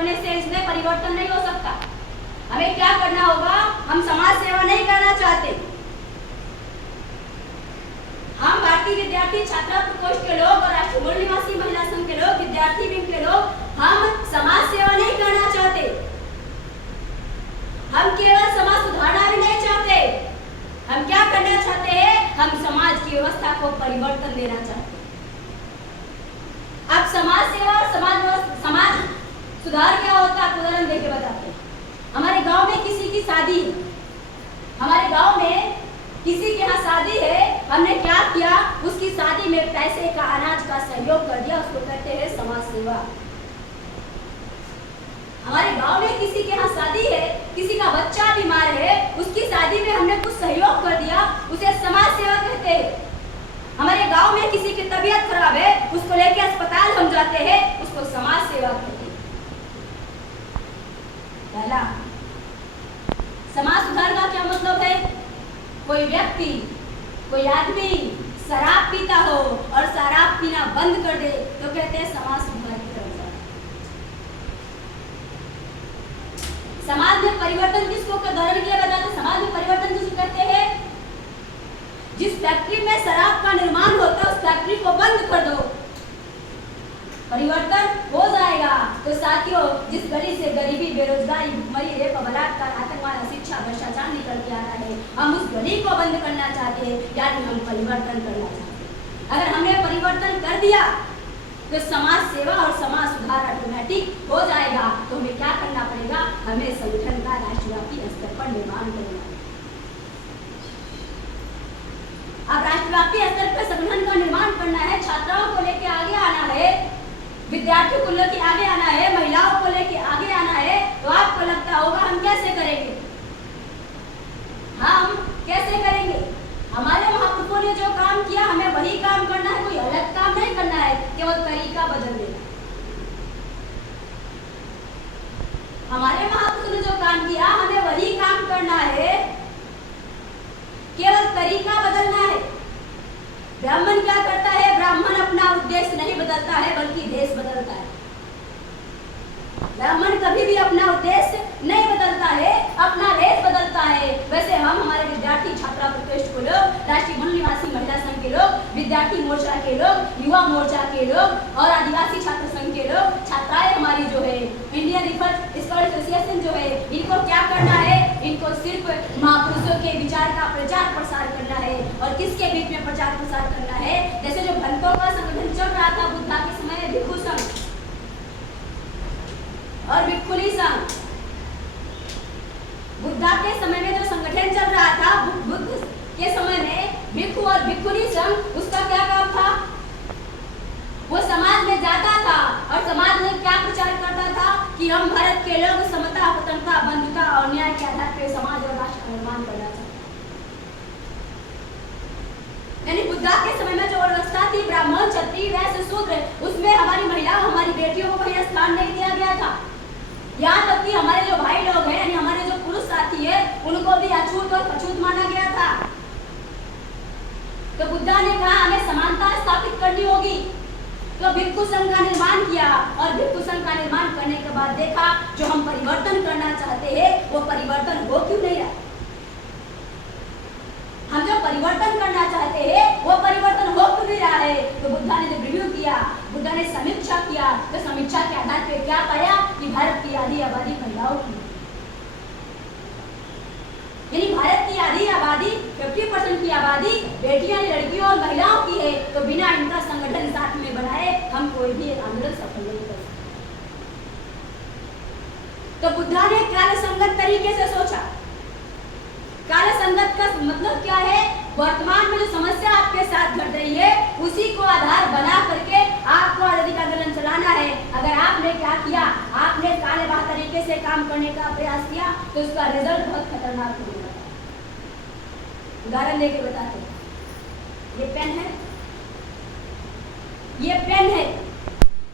करने से इसमें परिवर्तन नहीं हो सकता। हमें क्या करना होगा? हम समाज सेवा नहीं करना चाहते। हम भारतीय विद्यार्थी छात्रा प्रकोष्ठ के लोग और राष्ट्रीय मूल निवासी महिला संघ के लोग, विद्यार्थी विंग के लोग, हम समाज सेवा नहीं करना चाहते। हम केवल समाज सुधारना भी नहीं चाहते। हम क्या करना चाहते हैं? हम समाज की व्यवस्था को परिवर्तन देना चाहते हैं। अब समाज सेवा और समाज सुधार क्या होता है? उदाहरण देके बताते हैं। हमारे गांव में किसी की शादी है, हमारे गांव में किसी के यहाँ शादी है, हमने क्या किया? उसकी शादी में पैसे का, अनाज का सहयोग कर दिया, उसको कहते हैं समाज सेवा। हमारे गांव में किसी के यहाँ शादी है, किसी का बच्चा बीमार है, उसकी शादी में हमने कुछ सहयोग कर दिया, उसे समाज सेवा कहते हैं। हमारे गांव में किसी की तबीयत खराब है, उसको लेके अस्पताल हम जाते हैं, उसको समाज सेवा कहते हैं। पहला, समाज सुधार का क्या मतलब है? कोई व्यक्ति, कोई आदमी शराब पीता हो और शराब पीना बंद कर दे तो कहते हैं समाज सुधार की तरफ जा। समाज में परिवर्तन किसको का उदाहरण किया बताते? समाज में परिवर्तन किसको कहते हैं? जिस फैक्ट्री में शराब का निर्माण होता है उस फैक्ट्री को बंद कर दो, परिवर्तन हो जाएगा। तो साथियों, जिस गली से गरीबी, बेरोजगारी, भुखमरी, रेप, बलात्कार, आतंकवाद, शिक्षा, भ्रष्टाचार निकल के आ रहा है, हम उस गली को बंद करना चाहते हैं, यानी हम परिवर्तन करना चाहते हैं। अगर हमने परिवर्तन कर दिया तो समाज सेवा और समाज सुधार ऑटोमेटिक हो जाएगा। तो हमें क्या करना पड़ेगा? हमें संगठन का राष्ट्रव्यापी स्तर पर निर्माण करना है। अब राष्ट्रव्यापी स्तर पर संगठन का निर्माण करना है, छात्राओं को लेकर आगे आना है, विद्यार्थियों को लेकर आगे आना है, महिलाओं को लेकर आगे आना है। तो आपको लगता होगा हम कैसे करेंगे? हम कैसे करेंगे? हमारे महापुरुषों ने जो काम किया हमें वही काम करना है, कोई अलग काम नहीं करना है, केवल तरीका बदल देना। हमारे महापुरुषों ने जो काम किया हमें वही काम करना है, केवल तरीका बदलना है। ब्राह्मण क्या करता है? ब्राह्मण अपना उद्देश्य नहीं बदलता है बल्कि देश बदलता है। ब्राह्मण कभी भी अपना उद्देश्य नहीं बदलता है, अपना देश बदलता है। वैसे हम हमारे विद्यार्थी छात्रा प्रकोष्ठ को लोग, राष्ट्रीय मूल निवासी महिला संघ के लोग, विद्यार्थी मोर्चा के लोग, युवा मोर्चा के लोग और आदिवासी छात्र संघ के लोग, छात्राएं हमारी जो है, इंडियन रिफर स्कॉलर एसोसिएशन जो है, इनको क्या करना है? इनको सिर्फ महापुरुषों के विचार का प्रचार प्रसार करना है। और किसके बीच में प्रचार प्रसार करना है? जैसे जो भक्तों का संगठन चल रहा था बुद्धा के समय, भिक्षु संघ और भिक्षुणी संघ। बुद्धा के समय में जो संगठन चल रहा था, बुद्ध के समय में भिक्षु और भिक्षुणी संघ, उसका क्या काम था? वो समाज में जाता था और समाज में क्या प्रचार करता था कि हम भारत के लोग समता, स्वतंत्रता, बंधुता और न्याय के आधार पर समाज और राष्ट्र का निर्माण करना चाहते। यानी बुद्धा के समय में जो व्यवस्था थी ब्राह्मण, क्षत्रिय, वैश्य, शूद्र, उसमें हमारी महिलाओं, हमारी बेटियों को कोई स्थान नहीं दिया गया था। यहाँ तक कि हमारे जो भाई लोग हैं, यानी हमारे जो पुरुष साथी है, उनको भी अछूत और पछूत माना गया था। तो बुद्धा ने कहा हमें समानता स्थापित करनी होगी, तो भिक्षु संघ का निर्माण किया। और भिक्षु संघ का निर्माण करने के बाद देखा जो हम परिवर्तन करना चाहते हैं वो परिवर्तन हो क्यों नहीं रहा। हम जो परिवर्तन करना चाहते हैं वो परिवर्तन हो क्यों नहीं रहा है। तो बुद्धा ने जब रिव्यू किया, बुद्धा ने समीक्षा किया, तो समीक्षा के आधार पर क्या पाया कि भारत की आधी आबादी महिलाओं की, यानी भारत की आधी आबादी 50% की आबादी बेटियां, लड़कियों और महिलाओं की है। तो बिना इनका संगठन साथ में बनाए हम कोई भी आंदोलन सफल नहीं कर सकते। तो बुद्धा ने कार्य संगत तरीके से सोचा। कार्य संगत का मतलब क्या है? वर्तमान में जो समस्या आपके साथ घट रही है उसी को आधार बना करके आपको आजादी का आंदोलन चलाना है। अगर आपने क्या किया, आपने कालेबाह तरीके से काम करने का प्रयास किया तो उसका रिजल्ट बहुत खतरनाक होगा। उदाहरण लेके बताते हैं। ये पेन है, ये पेन है,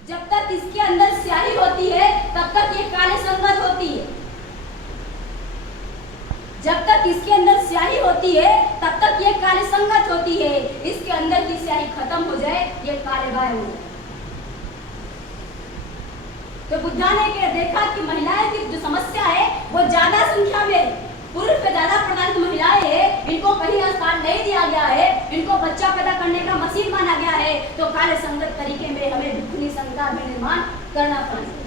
जब तक इसके अंदर स्याही होती है तब तक ये काले संगत होती है। जब तक इसके अंदर स्याही होती है तब तक ये काले संगत होती है। इसके अंदर की स्याही खत्म हो जाए ये काले बाय हो जाए। तो बुद्धा ने देखा कि महिलाएं की जो समस्या है वो ज्यादा संख्या में, पुरुष पे ज्यादा प्रकार की महिलाएं है, इनको कहीं स्थान नहीं दिया गया है, इनको बच्चा पैदा करने का मशीन माना गया है, तो कार्य संगत तरीके में हमें भिक्षुणी संघ का निर्माण करना पड़ेगा।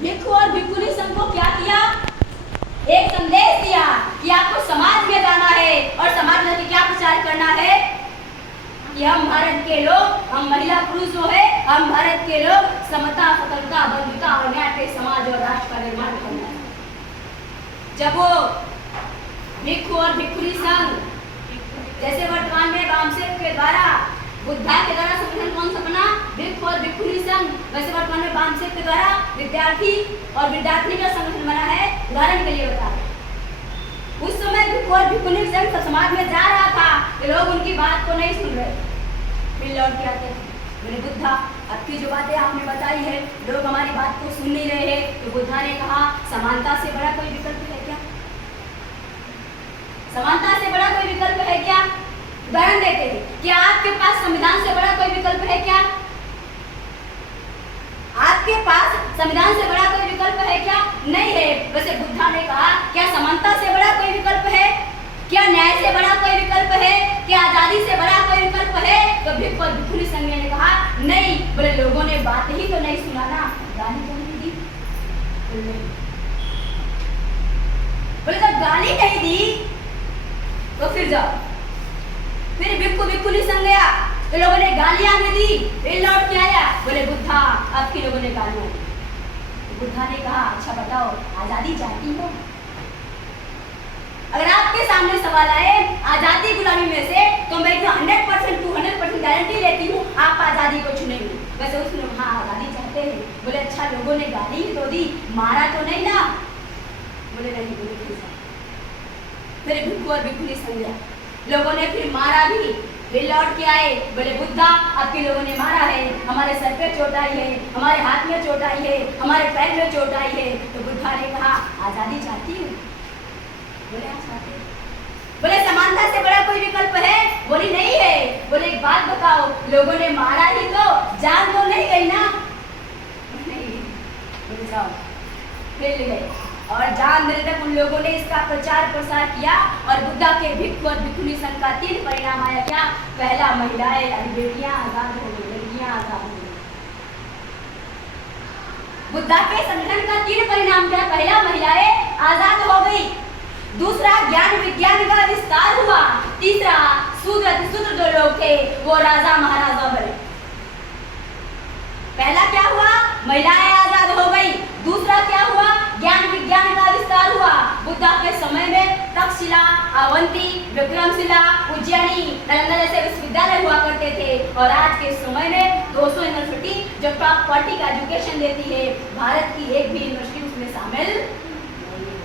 भिक्षु और भिक्षुणी संघ को क्या किया? एक संदेश दिया कि आपको समाज में जाना है और समाज में क्या प्रचार करना है कि हम भारत के लोग, हम महिला पुरुष जो है, हम भारत के लोग समता, स्वतंत्रता, बंधुता और न्याय के समाज और राष्ट्र का निर्माण करना है। जब वो भिक्षु और भिक्षुणी संघ, जैसे वर्तमान में वामसेन के द्वारा, बुद्धा के द्वारा संगठन कौन सा बना? भिक्षु और भिक्षुणी संघ। वैसे वर्तमान में वामसेन के द्वारा विद्यार्थी और विद्यार्थी का संगठन बना है। उदाहरण के लिए बता रहे, उस समय भिक्षु और भिक्षुणी संघ समाज में जा रहा था कि लोग उनकी बात को नहीं सुन रहे, फिर लौट के आते हैं, बोले बुद्धा आपकी जो बातें आपने बताई है लोग हमारी बात को सुन नहीं रहे हैं। तो बुद्धा ने कहा समानता से बड़ा कोई विकल्प है क्या? समानता से बड़ा कोई विकल्प है क्या? उदाहरण देते हैं कि आपके पास संविधान से बड़ा कोई विकल्प है क्या? आपके पास संविधान से बड़ा कोई विकल्प है क्या? नहीं है। वैसे बुद्धा ने कहा क्या समानता से बड़ा कोई विकल्प है? क्या न्याय से बड़ा कोई विकल्प है? क्या आजादी से बड़ा कोई विकल्प है? तो भिक्षु और भिक्षुणी संघ ने कहा नहीं। बोले लोगों ने बात ही तो नहीं सुना ना, गाली क्यों नहीं दी? बोले जब गाली नहीं दी तो फिर जाओ। फिर भिक्षु भिक्षुणी संघ गया तो लोगों ने गालियां भी दी, फिर लौट के आया, बोले बुद्धा आपके लोगों ने गालियां दी। तो बुद्धा ने कहा अच्छा बताओ आजादी चाहती हो? अगर आपके सामने सवाल आए आजादी गुलामी में से, तो मैं 100% 200% गारंटी लेती हूँ आप आजादी को चुनेंगे। वैसे उसने हाँ आजादी चाहते हैं। बोले अच्छा लोगों ने गाली ही तो दी, मारा तो नहीं ना? बोले नहीं। बोले फिर भिक्षु और भिक्षुणी संघ गया, लोगों ने फिर मारा भी, फिर लौट के आए, बोले बुद्धा आपके लोगों ने मारा है, हमारे सर पे चोट आई है, हमारे हाथ में चोट आई है, हमारे पैर में चोट आई है। तो बुद्धा ने कहा आजादी चाहती हूँ? बोले हाँ चाहते हैं। बोले समानता से बड़ा कोई विकल्प है? बोली नहीं है। बोले एक बात बताओ लोगों ने मारा ही तो, जान तो नहीं गई ना? नहीं। बोले जाओ। फिर ले गए और जान देने तक उन लोगों ने इसका प्रचार प्रसार किया और बुद्धा के भिक्षु और भिक्षुणी संघ का 3 परिणाम आया। क्या? पहला महिलाएं यानी बेटियां आजाद हो गई, लड़कियां आजाद हो गई। बुद्धा के संगठन का 3 परिणाम क्या? पहला महिलाएं आजाद हो गई, दूसरा ज्ञान विज्ञान का विस्तार हुआ, तीसरा शूद्र जो लोग थे वो राजा महाराजा बने। पहला क्या हुआ? महिलाएं आजाद हो गई। दूसरा क्या हुआ? ज्ञान विज्ञान का विस्तार हुआ। बुद्धा के समय में तक्षशिला, अवंती, विक्रमशिला, उज्जैनी, नालंदा जैसे विश्वविद्यालय हुआ करते थे और आज के समय में 200 यूनिवर्सिटी जो टॉप 40 का एजुकेशन देती है, भारत की एक भी यूनिवर्सिटी उसमें शामिल नहीं है।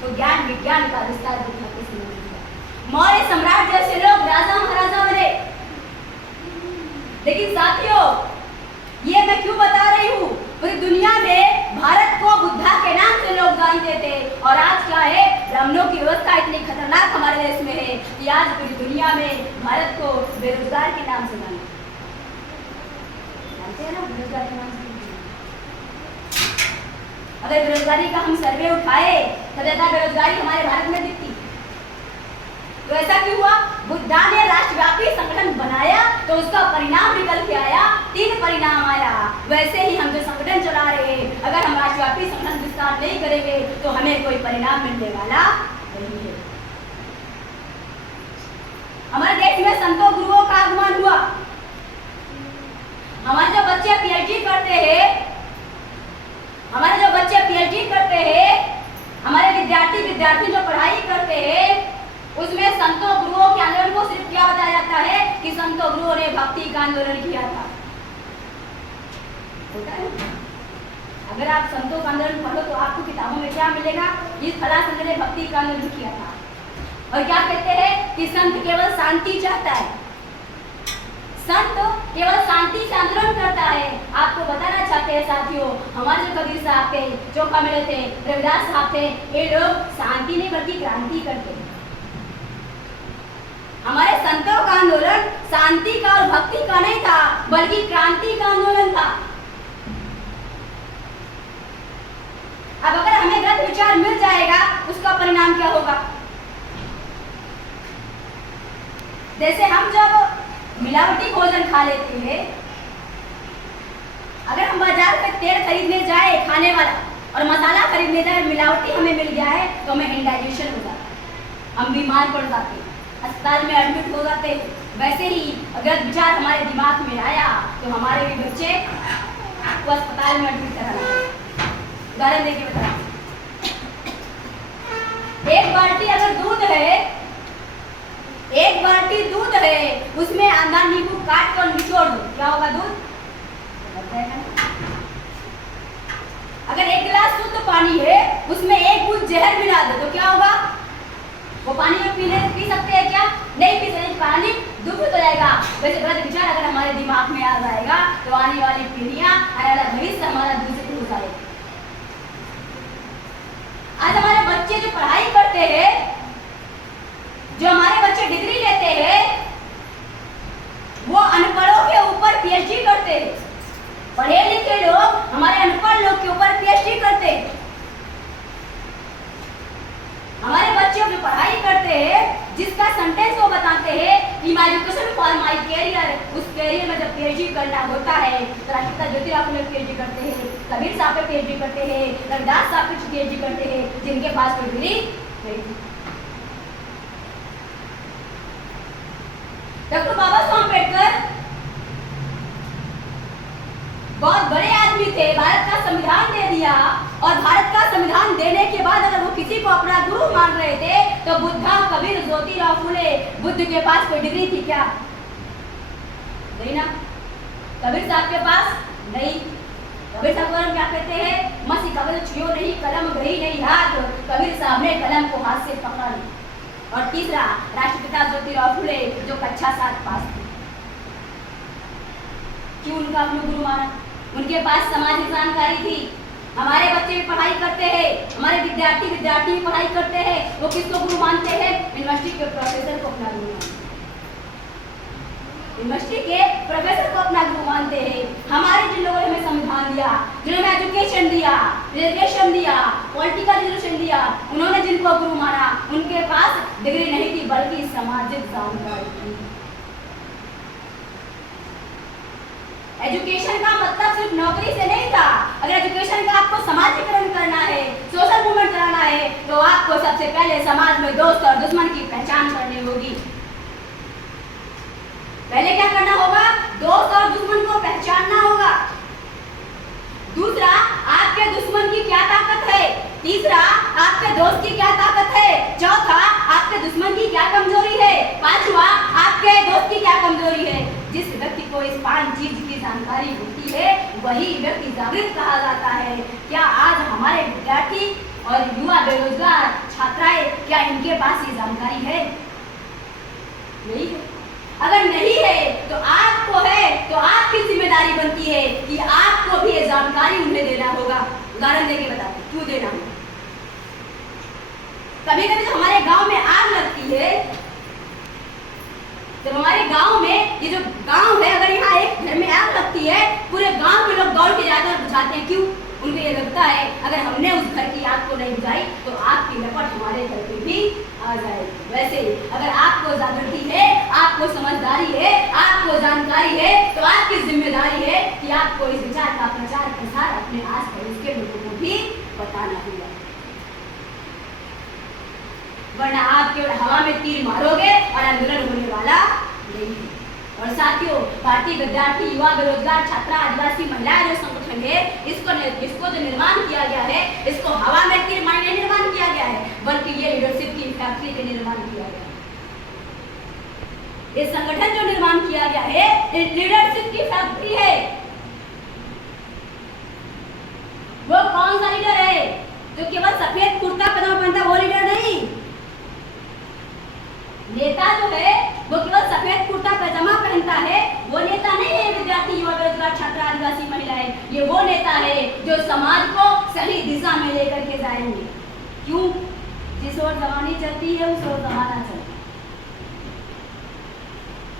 तो ज्ञान विज्ञान का विस्तार बुद्धा के समय में हुआ। मौर्य सम्राट जैसे लोग राजा महाराजा बने। लेकिन साथियों ये मैं क्यों बता रही हूँ? पूरी दुनिया में भारत को बुद्धा के नाम से लोग जानते थे और आज क्या है, ब्राह्मणों की व्यवस्था इतनी खतरनाक हमारे देश में है कि आज पूरी दुनिया में भारत को बेरोजगार के नाम से जानते हैं ना, बेरोजगार के नाम से। अगर बेरोजगारी का हम सर्वे उठाए तो ज्यादा बेरोजगारी हमारे भारत में दिखती। तो ऐसा क्यों हुआ? बुद्धा ने राष्ट्रव्यापी संगठन बनाया तो उसका परिणाम निकल के आया, 3 परिणाम आया। वैसे ही हम जो संगठन चला रहे हैं, अगर हम राष्ट्रव्यापी संगठन विस्तार नहीं करेंगे तो हमें कोई परिणाम मिलने वाला नहीं है। हमारे देश में संतों गुरुओं का आगमन हुआ। हमारे जो बच्चे पीएचडी करते हैं, हमारे विद्यार्थी जो पढ़ाई करते हैं, उसमें संतों गुरुओं के आंदोलन को सिर्फ क्या बताया जाता है कि संतों गुरुओं ने भक्ति का आंदोलन किया था। होता है? अगर आप संतों का आंदोलन पढ़ो तो आपको किताबों में क्या मिलेगा? इस फला संत ने भक्ति का आंदोलन किया था। और क्या कहते हैं कि संत केवल शांति चाहता है, संत केवल शांति से आंदोलन करता है। आपको बताना चाहते हैं साथियों, हमारे जो कबीर साहब थे, चोखा मिले थे, रविदास साहब थे, ये लोग शांति नहीं बल्कि क्रांति करते हैं। हमारे संतों का आंदोलन शांति का और भक्ति का नहीं था, बल्कि क्रांति का आंदोलन था। अब अगर हमें गलत विचार मिल जाएगा, उसका परिणाम क्या होगा? जैसे हम जब मिलावटी भोजन खा लेते हैं, अगर हम बाजार में तेल खरीदने जाए खाने वाला और मसाला खरीदने जाए मिलावटी हमें मिल गया है, तो हमें इंडाइजेशन हो जाता है, हम बीमार पड़ जाते हैं, अस्पताल में एडमिट हो जाते हैं। वैसे ही अगर विचार हमारे दिमाग में आया तो हमारे भी बच्चे को अस्पताल में एडमिट कराना है। उदाहरण देके बता, एक बाल्टी अगर दूध है, एक बाल्टी दूध है, उसमें आधा नींबू काट कर निचोड़ दो, क्या होगा? दूध। अगर एक गिलास शुद्ध पानी है, उसमें एक बूंद जहर मिला दो, तो क्या होगा? वो पानी में पी सकते हैं क्या? नहीं पी सकते, पानी दूषित हो जाएगा। वैसे गलत विचार अगर हमारे दिमाग में आ जाएगा तो आने वाली पीढ़ियां, आने वाला भविष्य हमारा दूषित हो जाएगा। आज हमारे बच्चे जो पढ़ाई करते हैं, जो हमारे बच्चे डिग्री लेते हैं, वो अनपढ़ों के ऊपर पीएचडी करते हैं। पढ़े लिखे लोग हमारे अनपढ़ लोग के ऊपर पीएचडी करते हैं। हमारे बच्चे जो पढ़ाई करते हैं, जिसका सेंटेंस वो बताते हैं कि my education for my career, उस कैरियर में जब पीएचडी करना होता है तो राष्ट्रपिता ज्योतिराव फुले पीएचडी करते हैं, कबीर साहब पे पीएचडी करते हैं, रविदास साहब पे पीएचडी करते हैं, जिनके पास कोई डिग्री नहीं। डॉक्टर बाबा साहब अम्बेडकर बहुत बड़े आदमी थे, भारत का संविधान दे दिया, और भारत का संविधान देने के बाद अगर वो किसी को अपना गुरु मान रहे थे तो बुद्धा, कबीर, ज्योतिराव फुले, बुद्ध के पास कोई डिग्री थी क्या? नहीं ना। कबीर साहब के पास नहीं। कबीर साहब को क्या कहते हैं? मसी कागज छुओ नहीं, कलम गई नहीं हाथ। कबीर साहब ने कलम को हाथ से पकड़ा नहीं। और तीसरा, राष्ट्रपिता ज्योतिराव फुले जो कक्षा 7 पास थे, क्यों उनका अपना गुरु माना? उनके पास समाज की जानकारी थी। हमारे बच्चे भी पढ़ाई करते हैं, हमारे विद्यार्थी भी पढ़ाई करते हैं, वो किसको गुरु मानते हैं? यूनिवर्सिटी के प्रोफेसर को अपना गुरु मानते हैं। यूनिवर्सिटी के प्रोफेसर को अपना गुरु मानते हैं। हमारे जिन लोगों ने हमें संविधान दिया, जिन्होंने एजुकेशन दिया, रिजर्वेशन दिया, पॉलिटिकल रिजर्वेशन दिया, उन्होंने जिनको गुरु माना, उनके पास डिग्री नहीं थी, बल्कि सामाजिक जानकारी थी। एजुकेशन का मतलब सिर्फ नौकरी से नहीं था। अगर एजुकेशन का आपको समाजीकरण करना है, सोशल मूवमेंट कराना है, तो आपको सबसे पहले समाज में दोस्त और दुश्मन की पहचान करनी होगी। पहले क्या करना होगा? दोस्त और दुश्मन को पहचानना होगा। दूसरा, आपके दुश्मन की क्या ताकत है? तीसरा, आपके दोस्त की क्या ताकत है? चौथा, आपके दुश्मन की क्या कमजोरी है? पांचवा, आपके दोस्त की क्या कमजोरी है? जिस व्यक्ति को इस 5 चीज की जानकारी होती है, वही व्यक्ति जागृत कहा जाता है। क्या आज हमारे विद्यार्थी और युवा बेरोजगार छात्राएं, क्या इनके पास ये जानकारी है? नहीं है। अगर नहीं है तो आपको है, तो आपकी जिम्मेदारी बनती है कि आपको भी ये जानकारी उन्हें देना होगा। उदाहरण देके बताते क्यों देना होगा। कभी कभी तो हमारे गांव में आग लगती है, जब हमारे गांव में, ये जो गांव है, अगर यहाँ एक घर में आग लगती है, पूरे गांव के लोग दौड़ के जाकर बुझाते हैं। क्यों? उनको ये लगता है अगर हमने उस घर की आग को नहीं बुझाई तो आग की लपट हमारे घर पे भी आ जाएगी। वैसे अगर आपको जागृति है, आपको समझदारी है, आपको जानकारी है, तो आपकी जिम्मेदारी है कि आपको इस विचार का प्रचार प्रसार अपने आस पड़ोस के लोगों को भी बताना होगा। वरना आप केवल हवा में तीर मारोगे और आंदोलन होने वाला नहीं है। और साथियों, भारतीय विद्यार्थी, युवा, बेरोजगार, छात्रा, आदिवासी महिलाएं जो संगठन है, इसको जो निर्माण किया गया है, इसको हवा में तीर मारने निर्माण किया गया है, बल्कि ये लीडरशिप की फैक्ट्री के निर्माण किया गया है। ये संगठन जो निर्माण किया गया है, ये लीडरशिप की फैक्ट्री है। वो कौन सा लीडर है? जो केवल सफेद कुर्ता पजामा पहनता, वो लीडर नहीं। नेता जो है वो केवल सफेद कुर्ता पैजामा पहनता है, वो नेता नहीं है। विद्यार्थी, युवा, बेरोजगार, छात्र, आदिवासी महिलाएं, ये वो नेता है जो समाज को सही दिशा में लेकर के जाएंगे। क्यों? जिस ओर जमानी चलती है उस ओर जमाना चलता है।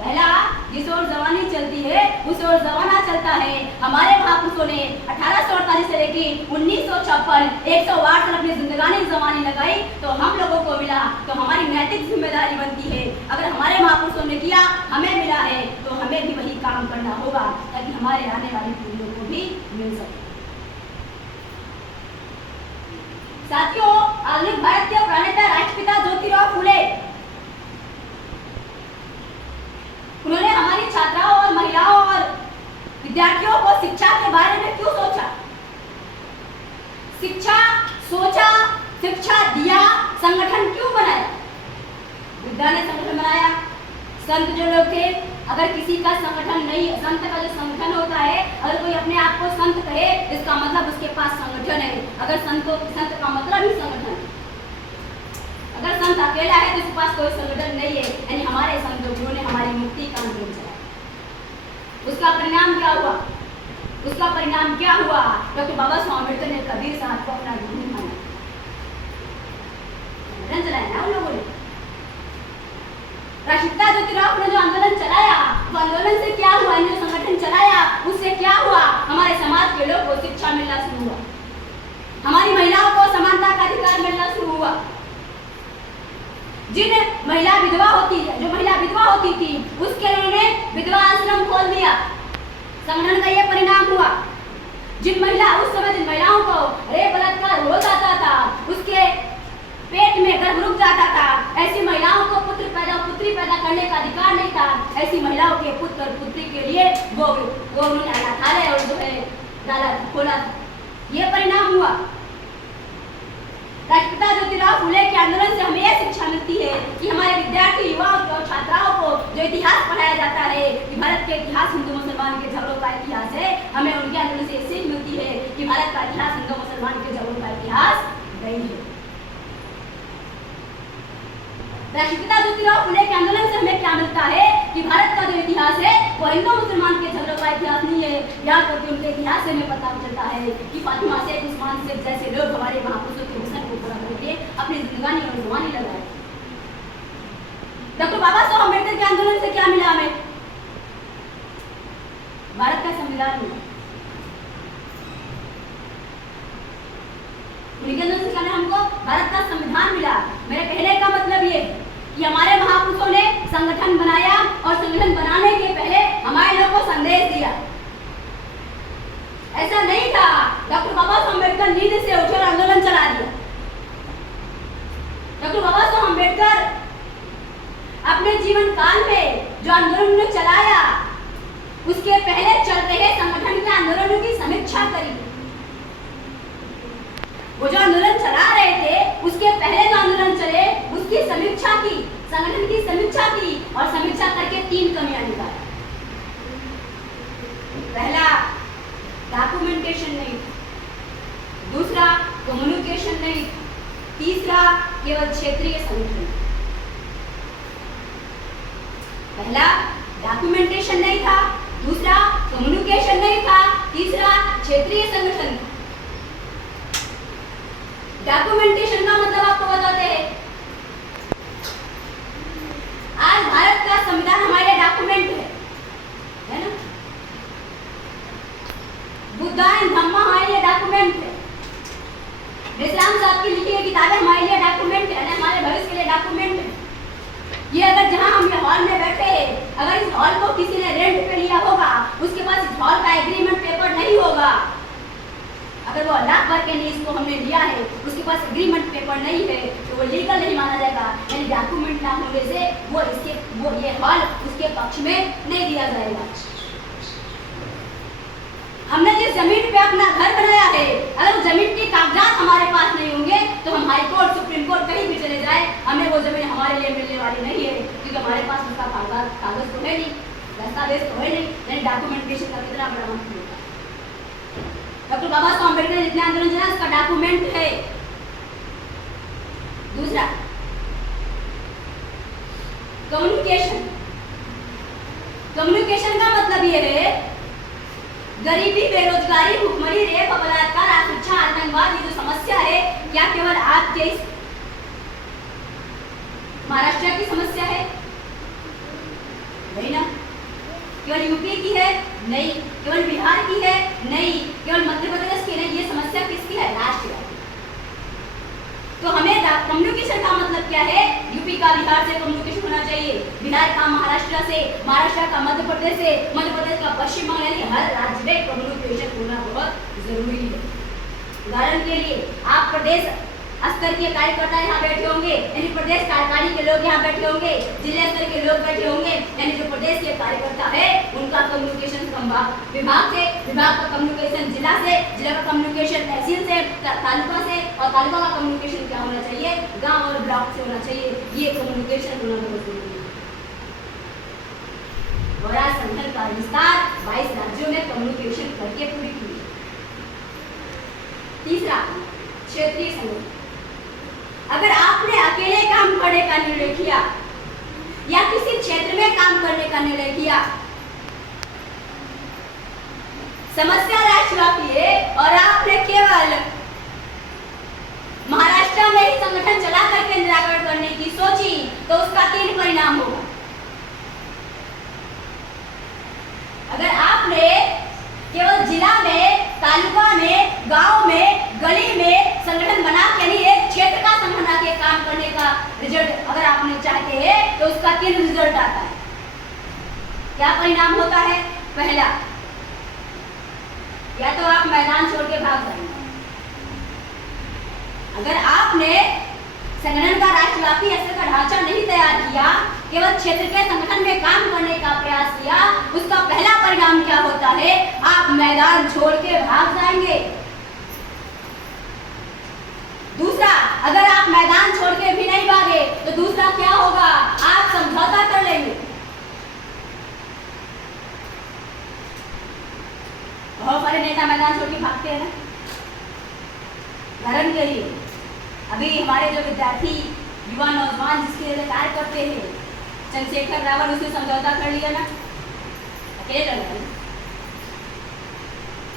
पहला, जिस ओर जवानी चलती है उस ओर जमाना चलता है। हमारे महापुरुषों ने 1848 से लेकर 1956 108 साल अपनी जिंदगानी जवानी लगाई तो हम लोगों को मिला, तो हमारी नैतिक जिम्मेदारी बनती है। अगर हमारे महापुरुषों ने किया, हमें मिला है, तो हमें भी वही काम करना होगा ताकि हमारे आने वाली पीढ़ियों को भी मिल सके। साथियों, आधुनिक भारत के प्रणेता राष्ट्रपिता ज्योतिराव फुले, उन्होंने हमारी छात्राओं और महिलाओं और विद्यार्थियों को शिक्षा के बारे में क्यों सोचा? शिक्षा सोचा, शिक्षा दिया, संगठन क्यों बनाया? बुद्धा ने संगठन बनाया। संत जो लोग थे, अगर किसी का संगठन नहीं, संत का जो संगठन होता है, अगर कोई अपने आप को संत कहे, इसका मतलब उसके पास संगठन है। अगर संत का मतलब ही संगठन, अगर संत अकेला है तो उसके पास कोई संगठन नहीं है। यानी हमारे संत गुरुओं ने हमारी मुक्ति का आंदोलन चलाया। उसका परिणाम क्या हुआ? उसका परिणाम क्या हुआ? डॉक्टर बाबा साहब अम्बेडकर ने कबीर साहब को अपना गुरु माना, आंदोलन चलाया ना उन लोगों ने। राष्ट्रपिता ज्योतिराव ने जो आंदोलन चलाया, वो आंदोलन से क्या हुआ? जो संगठन चलाया उससे क्या हुआ? हमारे समाज के लोग को शिक्षा मिलना शुरू हुआ, हमारी महिलाओं को समानता का अधिकार मिलना शुरू हुआ। जिन महिला विधवा होती है, जो महिला विधवा होती थी, उसके लिए उन्होंने विधवा आश्रम खोल दिया। संगठन का यह परिणाम हुआ। जिन महिलाओं को रेप बलात्कार हो जाता था, उसके पेट में गर्भ रुक जाता था, ऐसी महिलाओं को पुत्री पैदा करने का अधिकार नहीं था। ऐसी महिलाओं के पुत्र और पुत्री के लिए वो उन्होंने अनाथालय और जो है डाला खोला। ये परिणाम हुआ। राष्ट्रपिता ज्योतिराव फुले के आंदोलन से हमें यह शिक्षा मिलती है कि हमारे विद्यार्थी, युवाओं और छात्राओं को जो इतिहास पढ़ाया जाता है कि भारत के इतिहास हिंदू मुसलमान के झगड़ों का इतिहास है, हमें उनके आंदोलन से सीख मिलती है कि भारत का इतिहास हिंदू मुसलमान के झगड़ों का इतिहास नहीं है। राष्ट्रपिता ज्योतिराव फुले के आंदोलन से हमें क्या मिलता है कि भारत का जो इतिहास है वो हिंदू मुसलमान के झगड़ों का इतिहास नहीं है। यहाँ पर उनके इतिहास से हमें पता चलता है कि फातिमा शेख, उस्मान शेख जैसे लोग हमारे महापुरुषों के मिशन को पूरा करके अपनी जिंदगानी और जवानी लगाए। डॉक्टर बाबा साहब अम्बेडकर के आंदोलन से क्या मिला हमें? भारत का संविधान मिला। उनके आंदोलन से क्या हमको भारत का संविधान मिला। मेरे कहने का मतलब ये कि हमारे महापुरुषों ने संगठन बनाया और संगठन बनाने के पहले हमारे लोगों को संदेश दिया। ऐसा नहीं था डॉक्टर बाबा साहब अम्बेडकर नींद से उठे और आंदोलन चला दिया। डॉक्टर बाबा साहब अम्बेडकर अपने जीवन काल में जो आंदोलन ने चलाया, उसके पहले चल रहे संगठन के आंदोलनों की समीक्षा करी। वो जो आंदोलन चला रहे थे, उसके पहले जो आंदोलन चले उसकी समीक्षा की, संगठन की समीक्षा की और समीक्षा करके 3 कमियां निकाली। पहला, डॉक्यूमेंटेशन नहीं, दूसरा कम्युनिकेशन नहीं, तीसरा केवल क्षेत्रीय संगठन। पहला, डॉक्यूमेंटेशन नहीं था, दूसरा कम्युनिकेशन नहीं था, तीसरा क्षेत्रीय संगठन। डॉक्यूमेंटेशन का मतलब आपको बताते हैं। आज भारत का संविधान हमारे लिए डॉक्यूमेंट है ना? बुद्धा एंड धम्मा हमारे लिए डॉक्यूमेंट है। इस्लाम साहब की लिखी हुई किताबें हमारे लिए डॉक्यूमेंट है, हमारे भविष्य के लिए डॉक्यूमेंट है। ये अगर जहां हम ये हॉल में बैठे हैं, अगर इस हॉल को किसी ने रेंट पे लिया होगा, उसके पास इस हॉल का एग्रीमेंट पेपर नहीं होगा। अगर वो लाख भर के लिए इसको हमने लिया है, उसके पास एग्रीमेंट पेपर नहीं है, तो वो लीगल नहीं माना जाएगा। यानी डॉक्यूमेंट ना होने से वो ये हॉल उसके पक्ष में नहीं दिया जाएगा। हमने जिस जमीन पे अपना घर बनाया है, अगर वो जमीन के कागजात हमारे पास नहीं होंगे तो हम हाई कोर्ट, सुप्रीम कोर्ट कहीं भी चले जाए, हमें वो जमीन हमारे लिए मिलने वाली नहीं है, क्योंकि हमारे पास उसका कागज तो है नहीं, दस्तावेज तो है नहीं। यानी डॉक्यूमेंटेशन का कितना बड़ा महत्व है। डॉक्टर बाबा साहब अम्बेडकर ने जितने आंदोलन चलाया उसका डॉक्यूमेंट है। दूसरा, कम्युनिकेशन। कम्युनिकेशन का मतलब ये है गरीबी, बेरोजगारी, भुखमरी, रेप, बलात्कार, अशिक्षा, आतंकवाद, ये जो समस्या है, क्या केवल आपके इस महाराष्ट्र की समस्या है? नहीं ना, केवल यूपी की है नहीं, केवल बिहार की है नहीं, केवल मध्य प्रदेश की नहीं, ये समस्या किसकी है? राष्ट्रव्यापी। तो हमें कम्युनिकेशन का मतलब क्या है? यूपी का बिहार से कम्युनिकेशन होना चाहिए, बिहार का महाराष्ट्र से, महाराष्ट्र का मध्य प्रदेश से, मध्य प्रदेश का पश्चिम बंगाल, यानी हर राज्य में कम्युनिकेशन होना बहुत जरूरी है। उदाहरण के लिए आप प्रदेश स्तर के कार्यकर्ता यहाँ बैठे होंगे, यानी प्रदेश कार्यकारिणी के लोग यहाँ बैठे होंगे, जिला स्तर के लोग बैठे होंगे, यानी जो प्रदेश के कार्यकर्ता है उनका कम्युनिकेशन विभाग से, विभाग का कम्युनिकेशन जिला से, जिला का कम्युनिकेशन तहसील से, तालुका से, और तालुका का कम्युनिकेशन क्या होना चाहिए? गांव और ब्लॉक से होना चाहिए। ये कम्युनिकेशन होना बहुत जरूरी है। स्वराज संगठन का विस्तार 22 राज्यों में कम्युनिकेशन करके पूरी की। तीसरा, क्षेत्रीय संगठन। अगर आपने अकेले काम करने का निर्णय किया या किसी क्षेत्र में काम करने का निर्णय किया, समस्या राष्ट्रव्यापी है और आपने केवल महाराष्ट्र में ही संगठन चला करके निराकरण करने की सोची, तो उसका 3 परिणाम होगा। अगर आपने केवल जिला में, तालुका में, गांव में, गली में संगठन बना के, यानी एक क्षेत्र का संगठन बना के काम करने का रिजल्ट अगर आपने चाहते हैं, तो उसका 3 रिजल्ट आता है। क्या परिणाम होता है? पहला, या तो आप मैदान छोड़ के भाग जाएंगे। अगर आपने संगठन का राष्ट्रव्यापी स्तर का ढांचा नहीं तैयार किया, केवल क्षेत्र के संगठन में काम करने का प्रयास किया, उसका पहला परिणाम क्या होता है? आप मैदान छोड़ के भाग जाएंगे। दूसरा, अगर आप मैदान छोड़ के भी नहीं भागे, तो दूसरा क्या होगा? आप समझौता कर लेंगे। बहुत सारे नेता मैदान छोड़ के भागते हैं ना। उदाहरण के लिए अभी हमारे जो विद्यार्थी, युवा, नौजवान जिसके लिए कार्य करते हैं, चंद्रशेखर रावल, उसने समझौता कर लिया ना, अकेले लड़ रहे।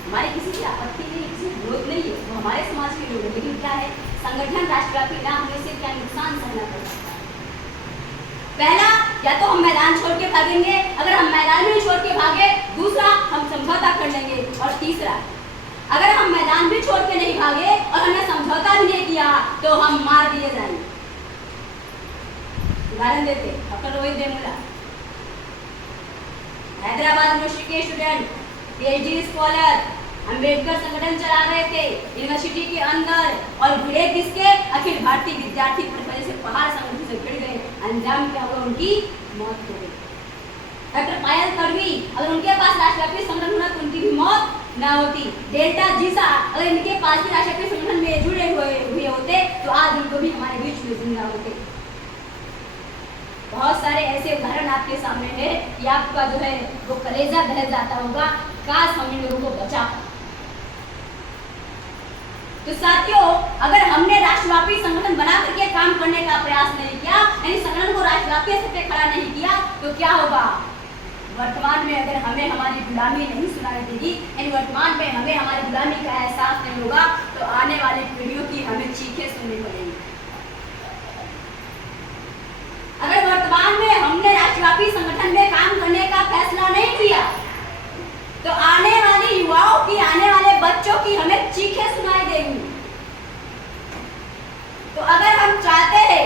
हमारी किसी की आपत्ति नहीं, किसी विरोध नहीं है, वो हमारे समाज के लोग हैं, लेकिन क्या है, संगठन राष्ट्रव्यापी ना होने से क्या नुकसान सहना पड़ सकता है? पहला, या तो हम मैदान छोड़ के भागेंगे, अगर हम मैदान में छोड़ के भागे, दूसरा हम समझौता कर लेंगे, और तीसरा, अगर हम मैदान भी छोड़ के नहीं भागे और हमने समझौता भी नहीं किया, तो हम मार दिए जाएंगे। उदाहरण देते, डॉक्टर रोहित वेमुला हैदराबाद यूनिवर्सिटी के स्टूडेंट, पीएचडी स्कॉलर, अंबेडकर संगठन चला रहे थे यूनिवर्सिटी के अंदर, और भिड़े किसके? अखिल भारतीय विद्यार्थी परिषद से पहाड़ संगठन से भिड़ गए। अंजाम क्या हुआ? उनकी मौत हो गई। डॉक्टर पायल तडवी, अगर उनके पास राष्ट्रव्यापी संगठन होना तो उनकी भी मौत ना होती। डेल्टा जीसा, अगर इनके पास भी राष्ट्रव्यापी संगठन में जुड़े हुए होते, तो आज उनको भी हमारे बीच में जिंदा होते। बहुत सारे ऐसे उदाहरण आपके सामने है कि आपका जो है वो कलेजा दहल जाता होगा, काश हम इन लोगों को बचा। तो साथियों, अगर हमने राष्ट्रव्यापी संगठन बना करके काम करने का प्रयास नहीं किया, यानी संगठन को राष्ट्रव्यापी स्तर पे खड़ा नहीं किया, तो क्या होगा? वर्तमान में अगर हमें हमारी गुलामी नहीं सुनाई देगी, यानी वर्तमान में हमें हमारी गुलामी का एहसास नहीं होगा, तो आने वाली पीढ़ियों की हमें चीखें सुननी पड़ेंगी। अगर वर्तमान में हमने राष्ट्रव्यापी संगठन में काम करने का फैसला नहीं किया, तो आने वाली युवाओं की, आने वाले बच्चों की हमें चीखें सुनाई देंगी। तो अगर हम चाहते हैं,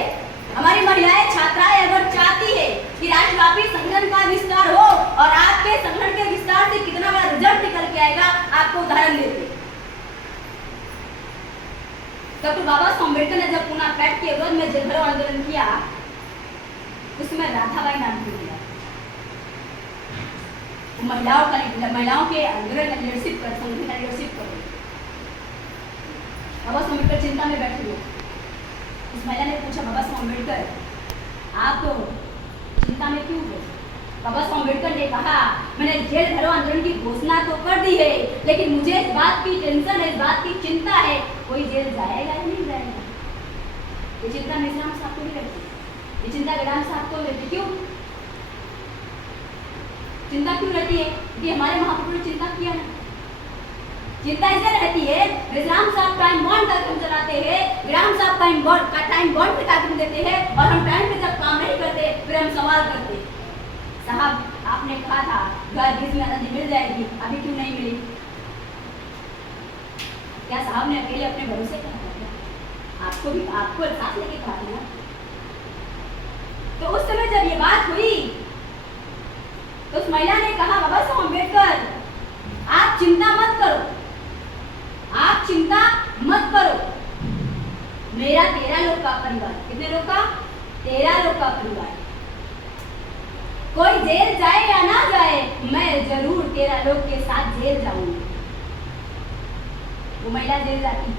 हमारी महिलाएं, छात्राएं अगर चाहती है कि राष्ट्रव्यापी संगठन का विस्तार हो, और आपके संगठन के विस्तार से कितना बड़ा रिजल्ट निकल के आएगा, आपको उदाहरण देते। डॉक्टर बाबा साहब अम्बेडकर ने जब पुणे पैक्ट के विरोध में जेल भरो आंदोलन किया, उसमें राधाबाई नाम की महिलाओं के आंदोलन में लीडरशिप कर, संगठन का लीडरशिप कर। बाबा साहब अम्बेडकर चिंता में बैठे हुए। उस महिला ने पूछा, बाबा साहब अम्बेडकर, आप चिंता में क्यों हो? बाबा साहब अम्बेडकर ने कहा, मैंने जेल भरो आंदोलन की घोषणा तो कर दी है, लेकिन मुझे इस बात की टेंशन है, इस बात की चिंता है, कोई जेल जाएगा या नहीं जाएगा। ये चिंता मिश्राम साहब को नहीं रहती, ये चिंता विराम साहब को रहती। क्यों चिंता क्यों रहती है? कि हमारे महापुरुष ने चिंता किया ना। चिंता इसलिए रहती है, विराम साहब टाइम बॉन्ड कार्यक्रम चलाते हैं, विराम साहब टाइम बॉन्ड पे कार्यक्रम देते हैं, और हम टाइम पे जब काम नहीं करते, फिर हम सवाल करते हैं। साहब आपने कहा था घर 20 में आज़ादी मिल जाएगी, अभी क्यों नहीं मिली? क्या साहब ने अकेले अपने भरोसे कहा था क्या? आपको साथ लेके कहा था ना। तो उस समय जब ये बात हुई तो उस महिला ने कहा बाबा साहब अम्बेडकर आप चिंता मत करो, आप चिंता मत करो, मेरा 13 लोग का परिवार, कितने लोग का? 13 लोग का परिवार, कोई जेल जाए या ना जाए मैं जरूर 13 लोग के साथ जेल जाऊंगी। वो महिला जेल जाती,